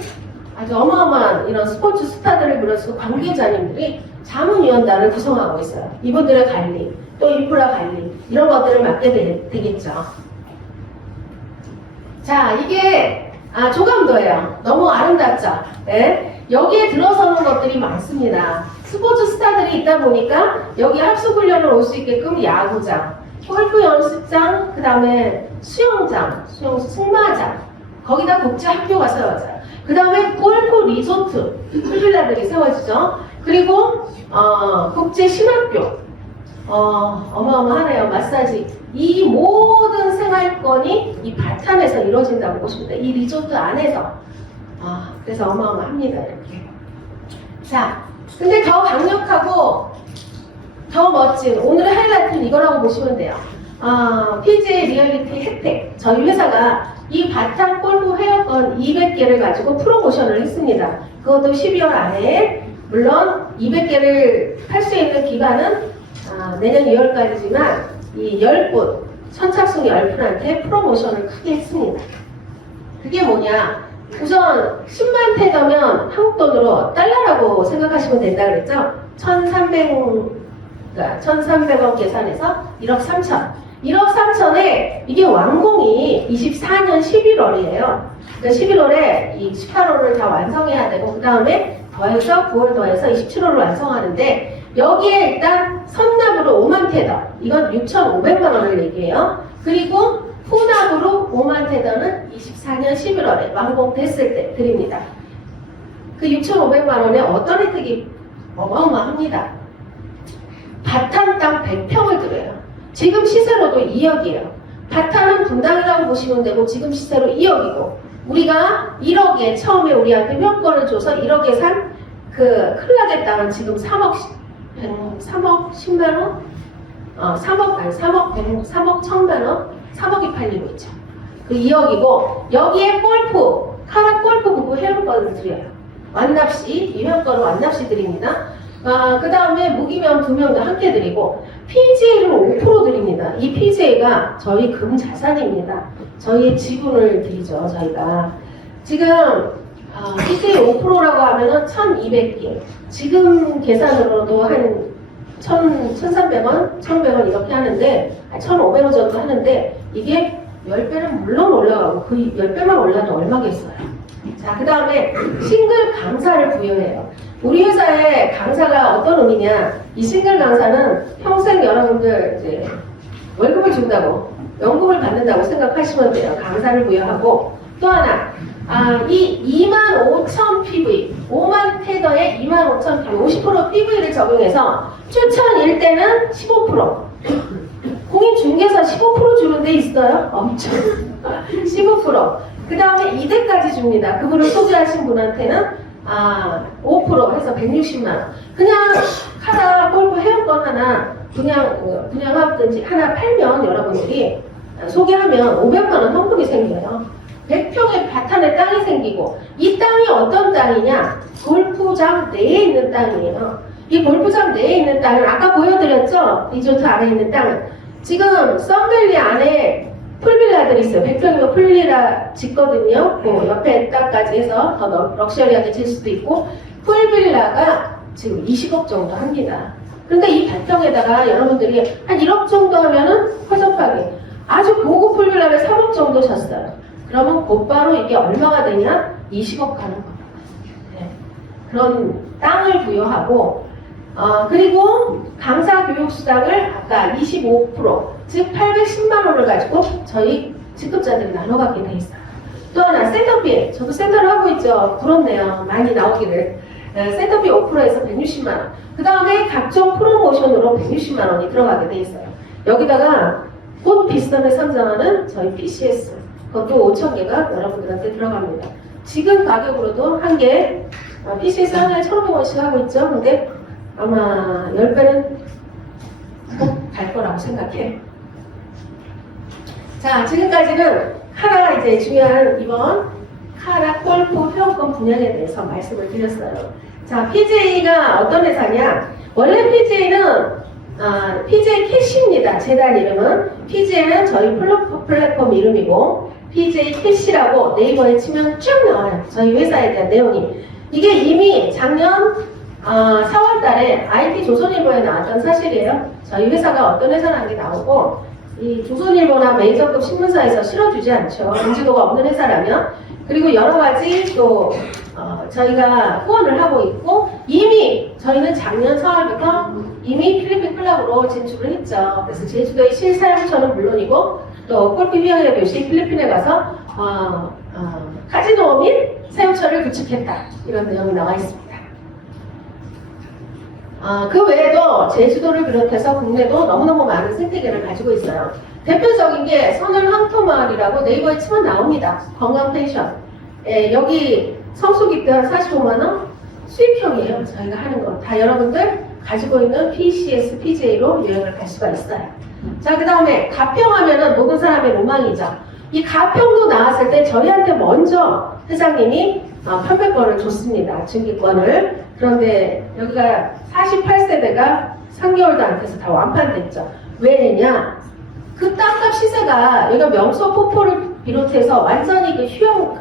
아주 어마어마한 이런 스포츠 스타들을 비롯해서 관계자님들이 자문위원단을 구성하고 있어요. 이분들의 관리, 또 인프라 관리 이런 것들을 맡게 되겠죠. 자, 이게 조감도예요. 너무 아름답죠? 네? 여기에 들어서는 것들이 많습니다. 스포츠 스타들이 있다 보니까 여기 합숙훈련을 올 수 있게끔 야구장, 골프 연습장, 그 다음에 수영장, 승마장, 거기다 국제학교가 세워져요. 그 다음에 골프 리조트, 풀빌라들이 세워지죠. 그리고 국제신학교, 어마어마하네요. 마사지. 이 모든 생활권이 이 바탄에서 이루어진다고 보시면 돼요. 이 리조트 안에서. 그래서 어마어마합니다. 이렇게. 자, 근데 더 강력하고 더 멋진 오늘의 하이라이트는 이거라고 보시면 돼요. PGA 리얼리티 혜택. 저희 회사가 이 바탄 골프 회원권 200개를 가지고 프로모션을 했습니다. 그것도 12월 안에. 물론 200개를 할 수 있는 기간은 내년 2월까지지만 이 10분, 선착순 10분한테 프로모션을 크게 했습니다. 그게 뭐냐? 우선 10만 테더면 한국 돈으로 달러라고 생각하시면 된다 그랬죠? 1,300 그러니까 1,300원 계산해서 1억 3천. 1억 3천에 이게 완공이 24년 11월이에요. 그러니까 11월에 이 18호를 다 완성해야 되고 그 다음에 더해서 9월 더해서 27호를 완성하는데 여기에 일단 선납으로 5만 테더 이건 6,500만 원을 얘기해요. 그리고 후납으로 5만 테더는 24년 11월에 완공됐을 때 드립니다. 그 6,500만 원에 어떤 혜택이 어마어마합니다. 바탄 땅 100평을 드려요. 지금 시세로도 2억이에요. 바탄은 분당이라고 보시면 되고 지금 시세로 2억이고 우리가 1억에 처음에 우리한테 회원권을 줘서 1억에 산 그 큰일 나겠다는 지금 3억 10만 원? 3억 1000만 원? 3억이 팔리고 있죠. 그 2억이고 여기에 골프, 카라 골프 부부 회원권을 드려요. 완납시, 이 회원권을 완납시 드립니다. 그 다음에 무기명 2명도 함께 드리고 PGA를 5% 드립니다. 이 PGA가 저희 금자산입니다. 저희의 지분을 드리죠. 저희가 지금 PGA 5%라고 하면은 1,200개 지금 계산으로도 한 1,300원, 1,100원 이렇게 하는데 1,500원 정도 하는데 이게 10배는 물론 올라가고 그 10배만 올라도 얼마겠어요. 자, 그 다음에 싱글 강사를 부여해요. 우리 회사에 강사가 어떤 의미냐? 이 싱글 강사는 평생 여러분들 이제 월급을 준다고, 연금을 받는다고 생각하시면 돼요. 강사를 부여하고 또 하나, 이 25,000 PV, 5만 테더에 25,000 PV, 50% PV를 적용해서 추천일 때는 15%. 공인중개사 15% 주는 데 있어요? 엄청. 15%. 그 다음에 2대까지 줍니다. 그분을 소개하신 분한테는 5% 해서 160만원. 그냥 카라 골프 회원권 하나 분양하든지 하나 팔면 여러분들이 소개하면 500만원 현금이 생겨요. 100평의 바탄에 땅이 생기고 이 땅이 어떤 땅이냐? 골프장 내에 있는 땅이에요. 이 골프장 내에 있는 땅은 아까 보여드렸죠? 리조트 안에 있는 땅은 지금 썬밸리 안에 풀빌라들이 있어요. 100평이면 풀빌라 짓거든요. 그 옆에 땅까지 해서 더 럭셔리하게 질 수도 있고 풀빌라가 지금 20억 정도 합니다. 그런데 이 100평에다가 여러분들이 한 1억 정도 하면은 허접하게 아주 고급 풀빌라를 3억 정도 샀어요. 그러면 곧바로 이게 얼마가 되냐? 20억 가는 겁니다. 네. 그런 땅을 부여하고 그리고 강사 교육 수당을 아까 25% 즉 810만 원을 가지고 저희 직급자들이 나눠 갖게 돼 있어요. 또 하나 센터비, 저도 센터를 하고 있죠. 부럽네요. 많이 나오기를. 센터비 5%에서 160만 원. 그 다음에 각종 프로모션으로 160만 원이 들어가게 돼 있어요. 여기다가 꽃 비스듬을 선정하는 저희 PCS 그것도 5,000개가 여러분들한테 들어갑니다. 지금 가격으로도 한 개 PCS 하나에 1,500원씩 하고 있죠. 근데 아마 10배는 꼭 갈 거라고 생각해. 자, 지금까지는 카라 이제 중요한 이번 카라 골프 회원권 분양에 대해서 말씀을 드렸어요. 자, PGA가 어떤 회사냐? 원래 PGA는 PGA 캐시입니다. 재단 이름은 PGA는 저희 플랫폼 이름이고 PGA 캐시라고 네이버에 치면 쭉 나와요. 저희 회사에 대한 내용이. 이게 이미 작년 4월 달에 IT 조선일보에 나왔던 사실이에요. 저희 회사가 어떤 회사라는 게 나오고 이 조선일보나 메이저급 신문사에서 실어주지 않죠. 인지도가 없는 회사라면. 그리고 여러 가지 또 저희가 후원을 하고 있고 이미 저희는 작년 4월부터 이미 필리핀 클럽으로 진출을 했죠. 그래서 제주도의 실사용처는 물론이고 또 골프 휴양의 도시 필리핀에 가서 카지노 및 사용처를 구축했다. 이런 내용이 나와 있습니다. 그 외에도 제주도를 비롯해서 국내도 너무너무 많은 생태계를 가지고 있어요. 대표적인 게 선을 황토마을이라고 네이버에 치면 나옵니다. 관광 펜션. 여기 성수 입대 한 45만원 수익형이에요. 저희가 하는 거. 다 여러분들 가지고 있는 PCS, PGA로 여행을 갈 수가 있어요. 자, 그 다음에 가평하면은 모든 사람의 로망이죠. 이 가평도 나왔을 때 저희한테 먼저 회장님이 판매권을 줬습니다. 증기권을. 그런데 여기가 48세대가 3개월도 안 돼서 다 완판됐죠. 왜냐? 그 땅값 시세가 여기가 명소 폭포를 비롯해서 완전히 그 휴양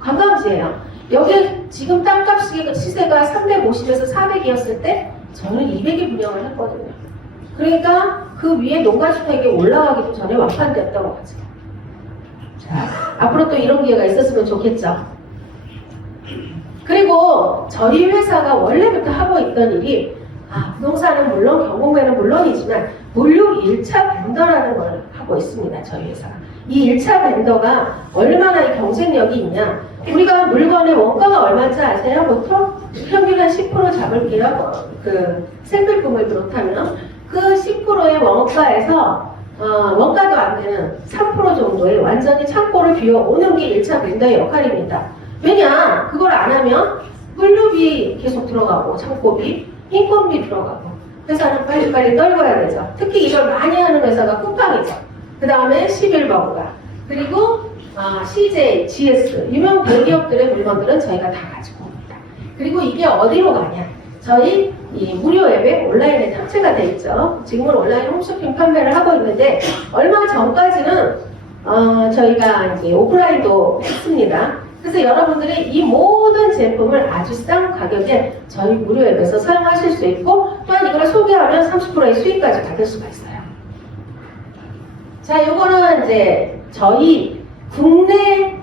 관광지예요. 여기 지금 땅값 시세가 350에서 400이었을 때 저는 200에 분양을 했거든요. 그러니까 그 위에 농가주택이 올라가기도 전에 완판되었다고 하죠. 자, 앞으로 또 이런 기회가 있었으면 좋겠죠. 그리고 저희 회사가 원래부터 하고 있던 일이 부동산은 물론 경공매는 물론이지만 물류 1차 벤더라는 걸 하고 있습니다. 저희 회사가. 이 1차 벤더가 얼마나 이 경쟁력이 있냐. 우리가 물건의 원가가 얼마인지 아세요? 보통 평균 한 10% 잡을게요. 그 생필품을 비롯하면 그 10%의 원가에서 원가도 안 되는 3% 정도의 완전히 창고를 비워오는 게 1차 벤더의 역할입니다. 왜냐? 그걸 안 하면 물류비 계속 들어가고 창고비, 인건비 들어가고 회사는 빨리빨리 떨궈야 되죠. 특히 이걸 많이 하는 회사가 쿠팡이죠. 그 다음에 11번가 그리고 CJ, GS 유명 대기업들의 물건들은 저희가 다 가지고 옵니다. 그리고 이게 어디로 가냐? 저희 이 무료 앱에 온라인에 탑재가 돼 있죠. 지금은 온라인 홈쇼핑 판매를 하고 있는데 얼마 전까지는 저희가 이제 오프라인도 했습니다. 그래서 여러분들이 이 모든 제품을 아주 싼 가격에 저희 무료 앱에서 사용하실 수 있고 또한 이걸 소개하면 30%의 수익까지 받을 수가 있어요. 자, 요거는 이제 저희 국내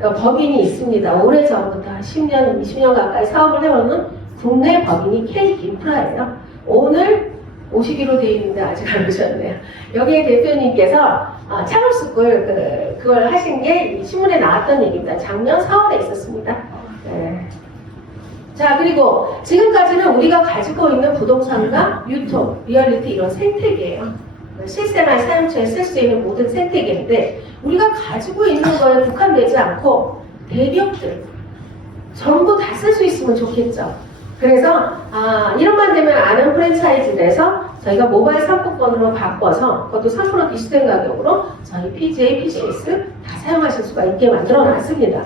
법인이 있습니다. 오래전부터 10년, 20년 가까이 사업을 해오는 국내 법인이 K인프라예요. 오늘 오시기로 되어 있는데 아직 안 오셨네요. 여기에 대표님께서 창업스쿨 그걸 하신 게 신문에 나왔던 얘기입니다. 작년 4월에 있었습니다. 네. 자, 그리고 지금까지는 우리가 가지고 있는 부동산과 유통, 리얼리티 이런 생태계예요. 실생활 사용처에 쓸 수 있는 모든 생태계인데 우리가 가지고 있는 거에 국한되지 않고 대기업들 전부 다 쓸 수 있으면 좋겠죠. 그래서 이런만 되면 아는 프랜차이즈에서 저희가 모바일 상품권으로 바꿔서 그것도 3% 디스된 가격으로 저희 PGA, PCS 다 사용하실 수가 있게 만들어 놨습니다.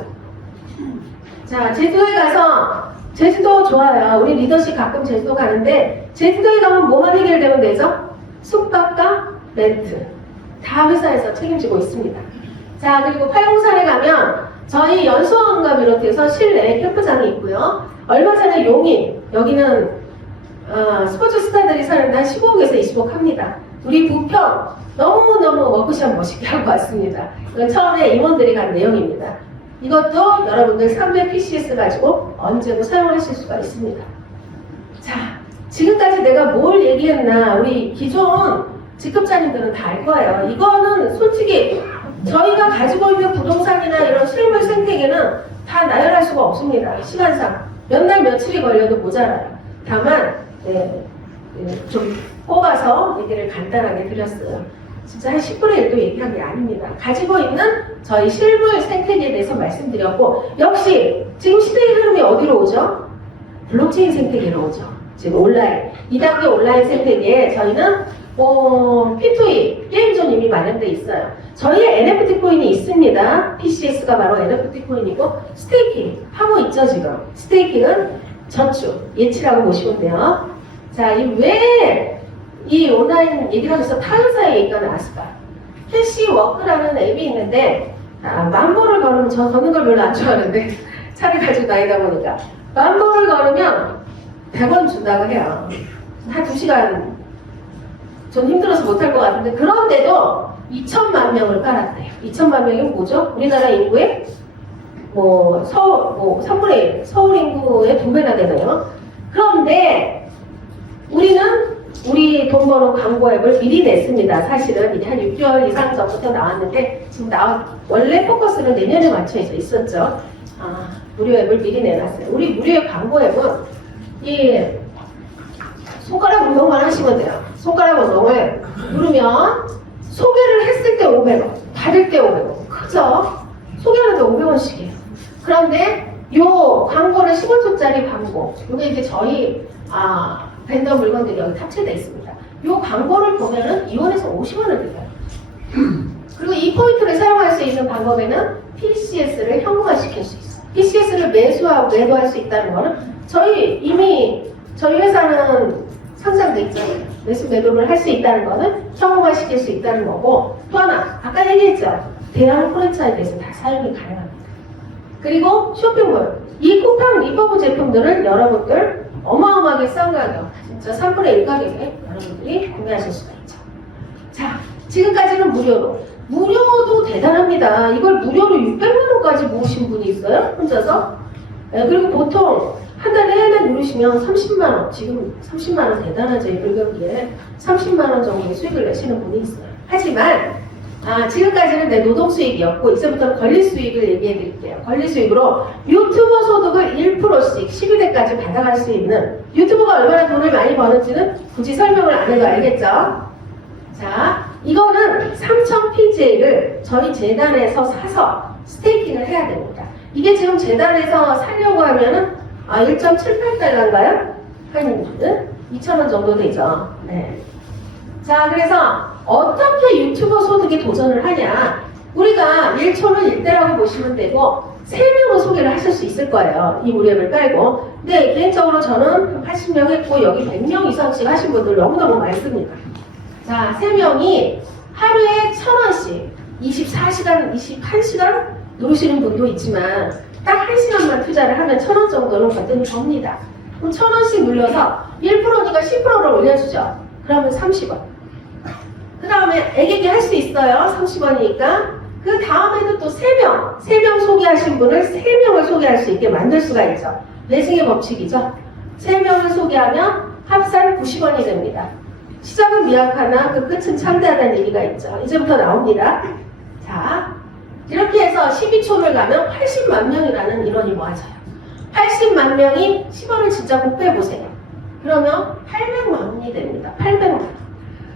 자, 제주도에 가서 제주도 좋아요. 우리 리더십 가끔 제주도 가는데 제주도에 가면 뭐만 해결되면 되죠? 숙박과 렌트 다 회사에서 책임지고 있습니다. 자, 그리고 팔공산에 가면 저희 연수원과 비롯해서 실내 캠프장이 있고요. 얼마 전에 용인 여기는 스포츠 스타들이 사는데 한 15억에서 20억 합니다. 우리 부평 너무너무 워크숍 멋있게 하고 왔습니다. 이건 처음에 임원들이 간 내용입니다. 이것도 여러분들 300 PCS 가지고 언제도 사용하실 수가 있습니다. 자, 지금까지 내가 뭘 얘기했나 우리 기존 직급자님들은 다 알 거예요. 이거는 솔직히 저희가 가지고 있는 부동산이나 이런 실물 생태계는 다 나열할 수가 없습니다. 시간상 몇 날 며칠이 걸려도 모자라요. 다만 좀 뽑아서 얘기를 간단하게 드렸어요. 진짜 한 10분의 1도 얘기한 게 아닙니다. 가지고 있는 저희 실물 생태계에 대해서 말씀드렸고 역시 지금 시대의 흐름이 어디로 오죠? 블록체인 생태계로 오죠. 지금 온라인 2단계 온라인 생태계에 저희는 P2E 게임존 이미 마련돼 있어요. 저희의 NFT 코인이 있습니다. PCS가 바로 NFT 코인이고 스테이킹 하고 있죠 지금. 스테이킹은 저축 예치라고 보시면 돼요. 자, 왜 이 온라인 얘기를 하면서 타회사의 얘기가 나왔을까? 캐시워크라는 앱이 있는데 만보를 걸으면 저 걷는 걸 별로 안 좋아하는데 차를 가지고 다니다 보니까 만보를 걸으면 100원 준다고 해요. 한 2시간 전 힘들어서 못할 것 같은데 그런데도 2천만 명을 깔았대요. 2천만 명이 뭐죠? 우리나라 인구의 서울 3분의 1, 서울 인구의 2배나 되나요? 그런데 우리는 우리 돈 버는 광고 앱을 미리 냈습니다. 사실은 이게 한 6개월 이상 전부터 나왔는데 지금 원래 포커스는 내년에 맞춰져 있었죠. 무료 앱을 미리 내놨어요. 우리 무료의 광고 앱은 이 손가락 운동만 하시면 돼요. 손가락 운동을 누르면 소개를 했을 때 500원, 받을 때 500원. 크죠? 소개하는데 500원씩이에요. 그런데 요 광고는 15초짜리 광고. 이게 이제 저희 벤더 물건들이 여기 탑재되어 있습니다. 요 광고를 보면은 2원에서 50원을 드려요. 그리고 이 포인트를 사용할 수 있는 방법에는 PCS를 현금화시킬 수 있어요. PCS를 매수하고 매도할 수 있다는 거는 이미 저희 회사는 상상돼 있잖아요. 매수 매도를 할 수 있다는 거는 현금화시킬 수 있다는 거고 또 하나 아까 얘기했죠. 대형 프랜차이즈에서 다 사용이 가능합니다. 그리고 쇼핑몰 이 쿠팡 리퍼브 제품들은 여러분들 어마어마하게 싼 가격 저 3분의 1 가격에 여러분들이 구매하실 수가 있죠. 자, 지금까지는 무료로. 무료도 대단합니다. 이걸 무료로 600만 원까지 모으신 분이 있어요? 혼자서? 네, 그리고 보통 한 달에 내내 누르시면 30만 원, 지금 30만 원 대단하죠. 이 불경기에 30만 원 정도의 수익을 내시는 분이 있어요. 하지만 지금까지는 내 노동 수익이었고 이제부터 권리 수익을 얘기해 드릴게요. 권리 수익으로 유튜버 소득을 1%씩 12대까지 받아갈 수 있는, 유튜버가 얼마나 돈을 많이 버는지는 굳이 설명을 안 해도 알겠죠? 자, 이거는 3,000 PJ를 저희 재단에서 사서 스테이킹을 해야 됩니다. 이게 지금 재단에서 사려고 하면은 1.78달러인가요? 한 2,000원 정도 되죠. 네. 자, 그래서 어떻게 유튜버 소득에 도전을 하냐? 우리가 1초는 1대라고 보시면 되고 3명은 소개를 하실 수 있을 거예요. 이 우리 앱을 깔고. 근데 개인적으로 저는 80명 했고 여기 100명 이상씩 하신 분들 너무너무 많습니다. 자, 3명이 하루에 1,000원씩 24시간, 21시간 누르시는 분도 있지만 딱 1시간만 투자를 하면 1,000원 정도는 거뜬히 법니다. 그럼 1,000원씩 눌러서 1%니까 10%를 올려주죠. 그러면 30원. 그 다음에 애기기 할 수 있어요. 30원이니까. 그 다음에도 또 3명 소개하신 분을 3명을 소개할 수 있게 만들 수가 있죠. 레싱의 법칙이죠. 3명을 소개하면 합산 90원이 됩니다. 시작은 미약하나 그 끝은 창대하다는 얘기가 있죠. 이제부터 나옵니다. 자, 이렇게 해서 12초를 가면 80만 명이라는 인원이 모아져요. 80만 명이 10원을 진짜 곱해보세요. 그러면 800만 원이 됩니다. 800만 원.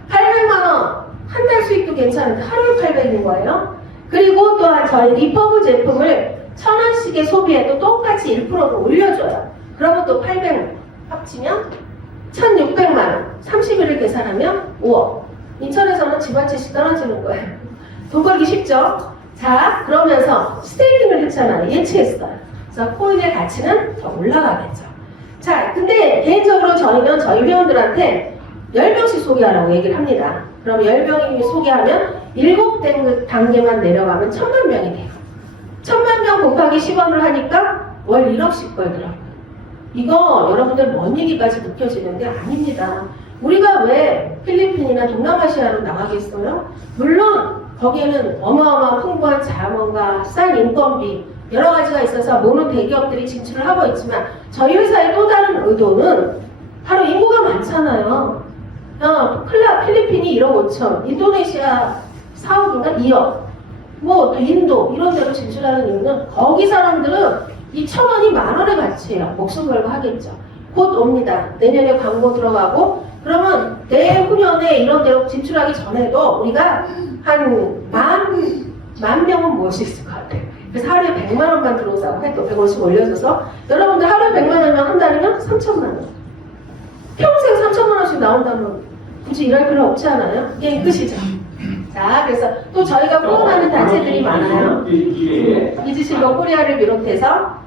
800만 원. 한 달 수익도 괜찮은데 하루에 800인 거예요. 그리고 또한 저희 리퍼브 제품을 1,000원씩의 소비에도 똑같이 1%를 올려줘요. 그러면 또 800만 합치면 1,600만 원. 30일을 계산하면 5억. 인천에서는 집 한 채씩 떨어지는 거예요. 돈 벌기 쉽죠? 자, 그러면서 스테이킹을 했잖아요. 예치했어요. 그래서 코인의 가치는 더 올라가겠죠. 자, 근데 개인적으로 저희는 저희 회원들한테 10명씩 소개하라고 얘기를 합니다. 그럼 10명이 소개하면 7단계만 내려가면 1,000만 명이 돼요. 1,000만 명 곱하기 10원을 하니까 월 1억씩 벌더라고요. 이거 여러분들 먼 얘기까지 느껴지는 게 아닙니다. 우리가 왜 필리핀이나 동남아시아로 나가겠어요? 물론 거기에는 어마어마한 풍부한 자원과 싼 인건비 여러 가지가 있어서 모든 대기업들이 진출을 하고 있지만 저희 회사의 또 다른 의도는 바로 인구가 많잖아요. 필리핀이 1억 5천, 인도네시아 4억인가 2억, 뭐 또 인도 이런 데로 진출하는 이유는 거기 사람들은 이 1,000원이 만원의 가치예요. 목숨 걸고 하겠죠. 곧 옵니다. 내년에 광고 들어가고 그러면 내후년에 이런 데로 진출하기 전에도 우리가 한 만 명은 모을 수 있을 것 같아요. 그래서 하루에 100만 원만 들어온다고 해도 100원씩 올려줘서 여러분들 하루에 100만 원이면 한 달이면 3,000만 원. 평생 3,000만 원씩 나온다면 굳이 일할 필요 없지 않아요? 게임 끝이죠. 자, 그래서 또 저희가 후원하는 단체들이 많아요. 이즈실버 코리아를 비롯해서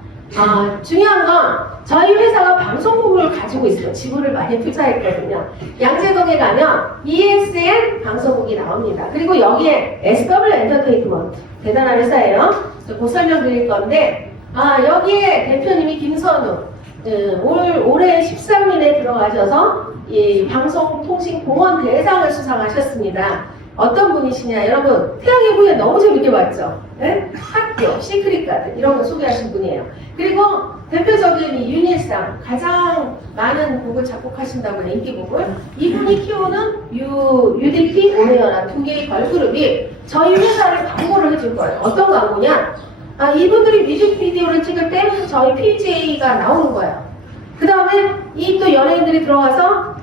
중요한 건 저희 회사가 방송국을 가지고 있어요. 지분을 많이 투자했거든요. 양재동에 가면 ESN 방송국이 나옵니다. 그리고 여기에 SW 엔터테인먼트 대단한 회사예요. 곧 설명드릴 건데 여기에 대표님이 김선우 올해 13일에 들어가셔서 이 방송통신공헌 대상을 수상하셨습니다. 어떤 분이시냐? 여러분 태양의 후예 너무 재밌게 봤죠? 네? 학교, 시크릿가든 이런 거 소개하신 분이에요. 그리고 대표적인 이 윤일상 가장 많은 곡을 작곡하신다고 해요. 인기곡을. 이분이 키우는 UDP, 오네어나 두 개의 걸그룹이 저희 회사를 광고를 해줄 거예요. 어떤 광고냐? 이분들이 뮤직비디오를 찍을 때 저희 PJ가 나오는 거예요. 그 다음에 이 또 연예인들이 들어가서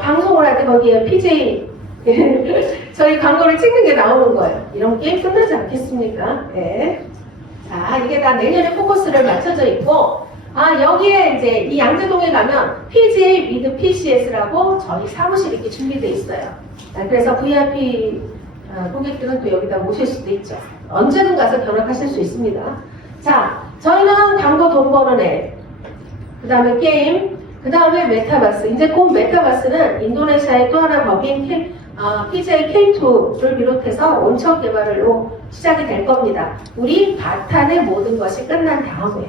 방송을 할 때 거기에 PJ 저희 광고를 찍는 게 나오는 거예요. 이런 게임 끝나지 않겠습니까? 네. 자, 이게 다 내년에 포커스를 맞춰져 있고, 여기에 이제 이 양재동에 가면 PGA 미드 PCS라고 저희 사무실이 이렇게 준비되어 있어요. 그래서 VIP 고객들은 또 여기다 모실 수도 있죠. 언제든 가서 견학하실 수 있습니다. 자, 저희는 광고 돈 버는 앱, 그 다음에 게임, 그 다음에 메타버스. 이제 곧 메타버스는 인도네시아의 또 하나 법인 PJ K2를 비롯해서 온천 개발로 시작이 될 겁니다. 우리 바탄의 모든 것이 끝난 다음에.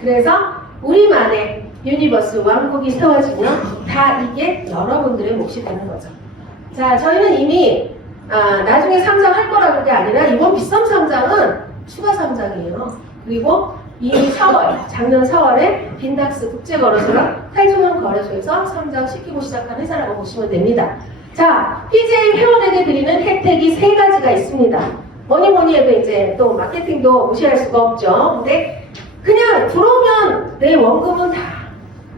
그래서 우리만의 유니버스 왕국이 세워지면 다 이게 여러분들의 몫이 되는 거죠. 자, 저희는 이미 나중에 상장할 거라는 게 아니라 이번 비썸 상장은 추가 상장이에요. 그리고 이미 4월, 작년 4월에 빈닥스 국제거래소랑 탈중앙 거래소에서 상장시키고 시작한 회사라고 보시면 됩니다. 자, PJ 회원에게 드리는 혜택이 3가지가 있습니다. 뭐니 해도 이제 또 마케팅도 무시할 수가 없죠. 근데 그냥 들어오면 내 원금은 다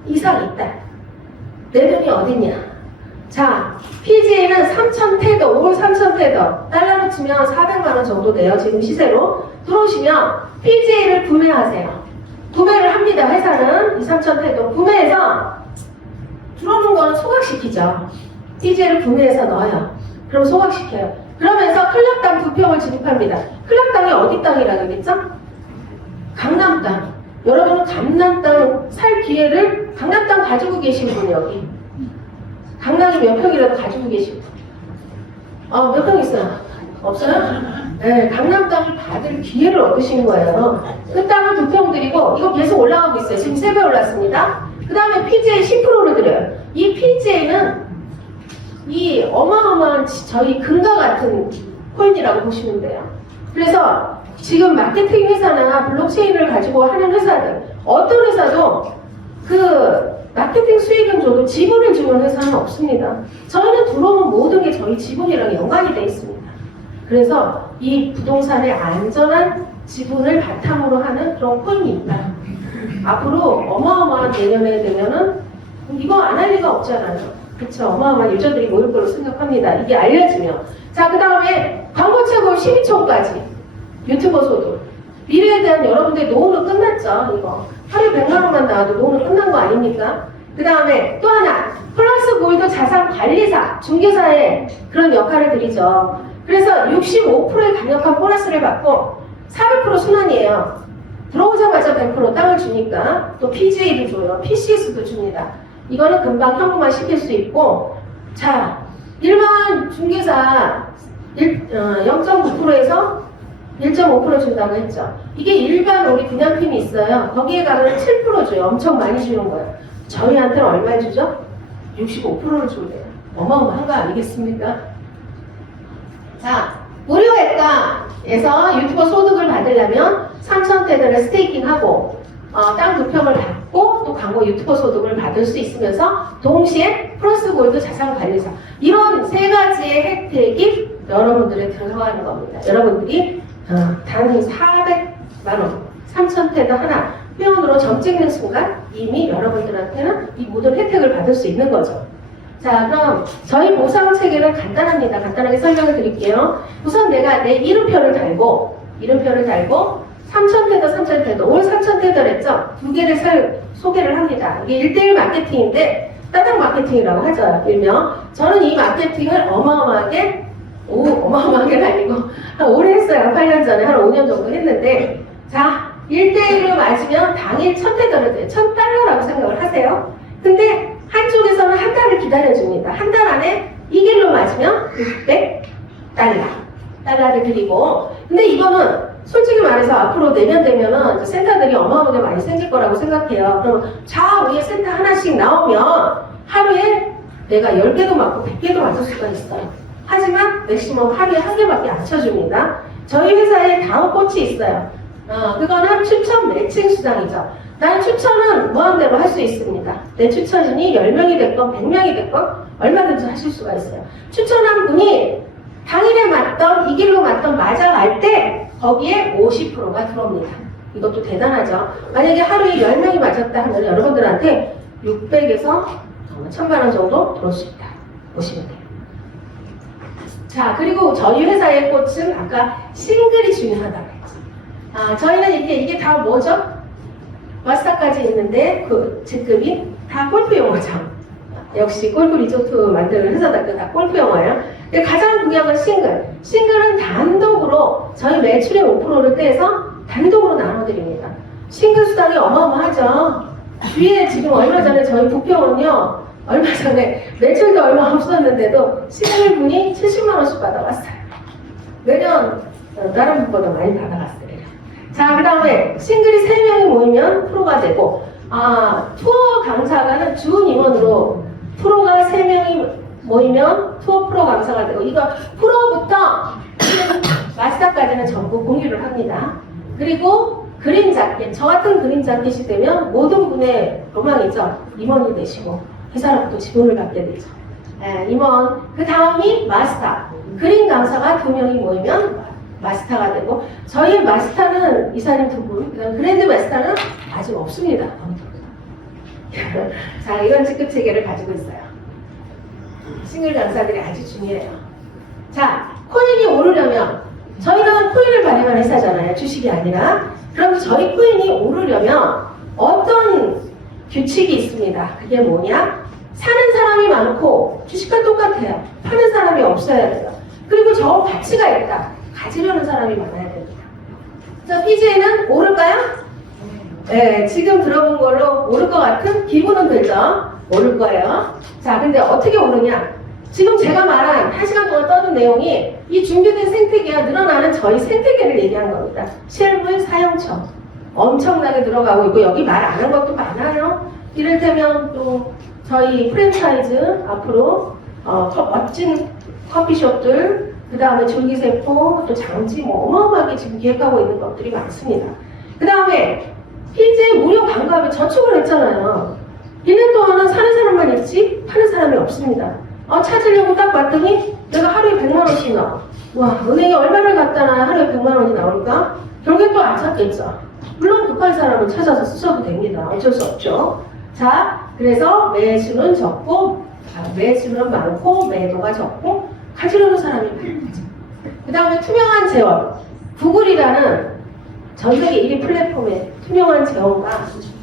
이상 있다. 내 돈이 어딨냐. 자, PGA는 3,000테더, 올 3,000테더, 달러로 치면 400만원 정도 돼요. 지금 시세로. 들어오시면 PGA를 구매하세요. 구매를 합니다. 회사는 이 3,000테더 구매해서 들어오는 거는 소각시키죠. PGA를 구매해서 넣어요. 그럼 소각시켜요. 그러면서 클럽 땅 2평을 진입합니다. 클럽 땅이 어디 땅이라고 했겠죠? 강남 땅. 여러분은 강남 땅 살 기회를 강남 땅 가지고 계신 분이 여기. 강남이 몇 평이라도 가지고 계신 분. 몇 평 있어요? 없어요? 네, 강남 땅을 받을 기회를 얻으신 거예요. 그 땅을 2평 드리고, 이거 계속 올라가고 있어요. 지금 3배 올랐습니다. 그 다음에 PGA 10%를 드려요. 이 PGA는 이 어마어마한 저희 금과 같은 코인이라고 보시면 돼요. 그래서 지금 마케팅 회사나 블록체인을 가지고 하는 회사들, 어떤 회사도 그 마케팅 수익은 줘도 지분을 주는 회사는 없습니다. 저희는 들어오는 모든 게 저희 지분이랑 연관이 되어 있습니다. 그래서 이 부동산의 안전한 지분을 바탕으로 하는 그런 코인이 있다. 앞으로 어마어마한 내년에 되면은 이거 안 할 리가 없잖아요. 그쵸? 어마어마한 유저들이 모일 거로 생각합니다. 이게 알려지면. 자, 그 다음에 광고 최고 12초까지 유튜버 소득. 미래에 대한 여러분들의 노후는 끝났죠, 이거. 하루에 100만원만 나와도 노후는 끝난 거 아닙니까? 그 다음에 또 하나, 플러스 골드 자산 관리사, 중개사의 그런 역할을 드리죠. 그래서 65%의 강력한 보너스를 받고 400% 순환이에요. 들어오자마자 100% 땅을 주니까 또 PGA도 줘요. PCS도 줍니다. 이거는 금방 현금화 시킬 수 있고, 자, 일반 중개사 0.9%에서 1.5% 준다고 했죠. 이게 일반 우리 분양팀이 있어요. 거기에 가면 7% 줘요. 엄청 많이 주는 거예요. 저희한테는 얼마 주죠? 65%를 준대요. 어마어마한 거 아니겠습니까? 자, 무료외과에서 유튜버 소득을 받으려면 3,000테더를 스테이킹하고 땅 2평을 받고 또 광고 유튜버 소득을 받을 수 있으면서 동시에 플러스 골드 자산관리사, 이런 3가지의 혜택이 여러분들에 들어가는 겁니다. 여러분들이 단 400만원 3,000테더 하나 회원으로 점 찍는 순간 이미 여러분들한테는 이 모든 혜택을 받을 수 있는 거죠. 자, 그럼 저희 보상 체계는 간단합니다. 간단하게 설명을 드릴게요. 우선 내가 내 이름표를 달고 3,000테더, 3,000테더, 올 3,000테더를 했죠? 2개를 소개를 합니다. 이게 1대1 마케팅인데 따닥 마케팅이라고 하죠. 일명. 저는 이 마케팅을 어마어마하게는 아니고 한 오래 했어요. 8년 전에 한 5년 정도 했는데, 자, 1대1로 맞으면 당일 1,000테더를 돼요. 1,000달러라고 생각을 하세요. 근데 한쪽에서는 한 달을 기다려줍니다. 한 달 안에 이 길로 맞으면 600달러를 드리고, 근데 이거는 솔직히 말해서 앞으로 내년 되면은 센터들이 어마어마하게 많이 생길 거라고 생각해요. 그럼 좌우에 센터 하나씩 나오면 하루에 내가 10개도 맞고 100개도 맞을 수가 있어요. 하지만 맥시멈 하루에 1개밖에 안 쳐줍니다. 저희 회사에 다음 꽃이 있어요. 그거는 추천 매칭 수당이죠. 나는 추천은 무한대로 할 수 있습니다. 내 추천인이 10명이 됐건 100명이 됐건 얼마든지 하실 수가 있어요. 추천한 분이 당일에 맞던, 이 길로 맞던 맞아갈 때 거기에 50%가 들어옵니다. 이것도 대단하죠. 만약에 하루에 10명이 맞았다 하면 여러분들한테 600에서 1,000만원 정도 들어올 수 있다 보시면 돼요. 자, 그리고 저희 회사의 꽃은 아까 싱글이 중요하다고 했죠. 저희는 이게 다 뭐죠? 마스터까지 있는데 그 직급이 다 골프 용어죠. 역시 골프 리조트 만드는 회사다. 다 골프 용어예요. 가장 중요한 건 싱글. 싱글은 단독으로 저희 매출의 5%를 떼서 단독으로 나눠드립니다. 싱글 수당이 어마어마하죠. 주위에 지금 얼마 전에 저희 부평은요, 얼마 전에 매출도 얼마 없었는데도 싱글 분이 70만원씩 받아갔어요. 매년 다른 분보다 많이 받아갔어요. 자, 그 다음에 싱글이 3명이 모이면 프로가 되고, 투어 강사가는 준 임원으로 프로가 3명이 모이면 투어 프로 강사가 되고, 이거 프로부터 마스터까지는 전부 공유를 합니다. 그리고 그린 자켓, 저 같은 그린 자켓이 되면 모든 분의 로망이죠. 임원이 되시고 회사로부터 지분을 갖게 되죠. 임원, 그 다음이 마스터. 그린 강사가 2명이 모이면 마스터가 되고, 저희 마스터는 이사님 2분, 그다음 그랜드 마스터는 아직 없습니다. 자, 이런 직급 체계를 가지고 있어요. 싱글 강사들이 아주 중요해요. 자, 코인이 오르려면, 저희는 코인을 발행한 회사잖아요. 주식이 아니라. 그럼 저희 코인이 오르려면 어떤 규칙이 있습니다. 그게 뭐냐? 사는 사람이 많고 주식과 똑같아요. 파는 사람이 없어야 돼요. 그리고 저 가치가 있다. 가지려는 사람이 많아야 됩니다. 자, PGA는 오를까요? 네, 지금 들어본 걸로 오를 것 같은 기분은 들죠? 오를 거예요. 자, 근데 어떻게 오르냐? 지금 제가 말한 1시간 동안 떠든 내용이 이 준비된 생태계가 늘어나는 저희 생태계를 얘기한 겁니다. 실물 사용처. 엄청나게 들어가고 있고, 여기 말 안 한 것도 많아요. 이를테면 또 저희 프랜차이즈 앞으로 멋진 커피숍들, 그 다음에 줄기세포, 또 장지 어마어마하게 지금 기획하고 있는 것들이 많습니다. 그 다음에 PJ 무료 반값에 저축을 했잖아요. 1년 동안은 사는 사람만 있지 파는 사람이 없습니다. 찾으려고 딱 봤더니 내가 하루에 100만 원씩 나와. 와, 은행에 얼마를 갖다 놔야 하루에 100만 원이 나올까? 결국엔 또 안 찾겠죠. 물론 급한 사람은 찾아서 쓰셔도 됩니다. 어쩔 수 없죠. 자, 그래서 매수는 적고, 매수는 많고, 매도가 적고, 가지려는 사람이 많은 거죠. 그 다음에 투명한 재원. 구글이라는 전 세계 1위 플랫폼의 투명한 재원과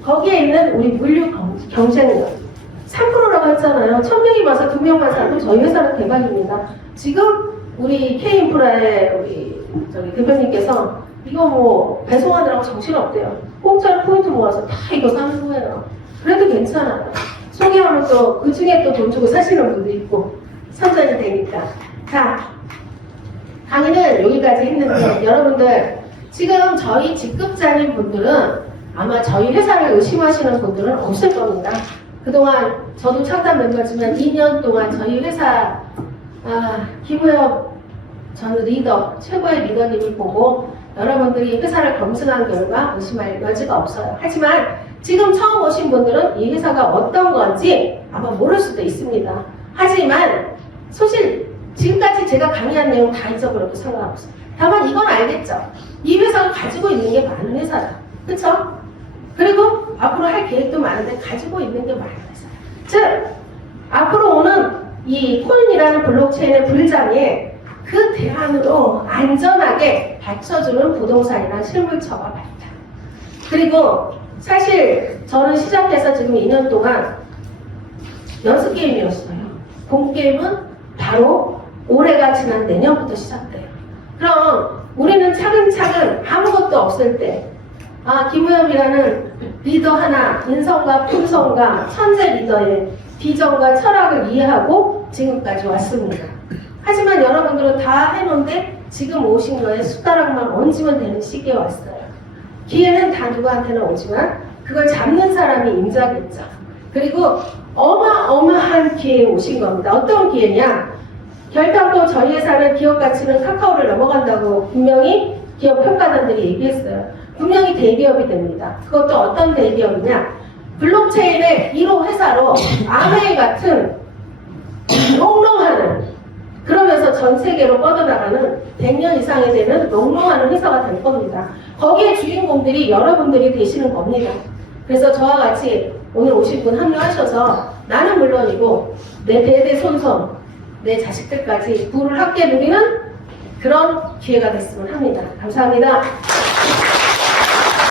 거기에 있는 우리 물류 경쟁력. 3%라고 했잖아요. 1000명이 봐서 2명만 사도 저희 회사는 대박입니다. 지금 우리 K인프라의 우리 대표님께서 이거 뭐 배송하느라고 정신없대요. 공짜로 포인트 모아서 다 이거 사는 거예요. 그래도 괜찮아요. 소개하면 또 그 중에 또 돈 주고 사시는 분도 있고 선전이 되니까. 자, 강의는 여기까지 했는데 여러분들 지금 저희 직급자인 분들은 아마 저희 회사를 의심하시는 분들은 없을 겁니다. 그동안 저도 창단 멤버지만 2년 동안 저희 회사 김우엽 전 리더, 최고의 리더님을 보고 여러분들이 회사를 검증한 결과 의심할 여지가 없어요. 하지만 지금 처음 오신 분들은 이 회사가 어떤 건지 아마 모를 수도 있습니다. 하지만 사실 지금까지 제가 강의한 내용 다 잊어버려도 상관없어요. 다만 이건 알겠죠. 이 회사가 가지고 있는 게 많은 회사다. 그쵸? 그리고 앞으로 할 계획도 많은데 가지고 있는 게 많은 회사. 즉, 앞으로 오는 이 코인이라는 블록체인의 불장에 그 대안으로 안전하게 받쳐주는 부동산이나 실물처가 많다. 그리고 사실 저는 시작해서 지금 2년 동안 연습 게임이었어요. 본 게임은 바로 올해가 지난 내년부터 시작돼요. 그럼 우리는 차근차근 아무것도 없을 때 김우엽이라는 리더 하나, 인성과 품성과 천재 리더의 비전과 철학을 이해하고 지금까지 왔습니다. 하지만 여러분들은 다 해놓은데 지금 오신 거에 숟가락만 얹으면 되는 시기에 왔어요. 기회는 다 누구한테나 오지만 그걸 잡는 사람이 임자겠죠. 그리고 어마어마한 기회에 오신 겁니다. 어떤 기회냐? 결단코 저희 회사는 기업 가치는 카카오를 넘어간다고 분명히 기업 평가단들이 얘기했어요. 분명히 대기업이 됩니다. 그것도 어떤 대기업이냐? 블록체인의 1호 회사로 아메이 같은 롱롱하는, 그러면서 전 세계로 뻗어나가는 100년 이상이 되는 롱롱하는 회사가 될 겁니다. 거기에 주인공들이 여러분들이 되시는 겁니다. 그래서 저와 같이 오늘 오신 분 합류하셔서 나는 물론이고 내 대대손손, 내 자식들까지 부를 함께 누리는 그런 기회가 됐으면 합니다. 감사합니다.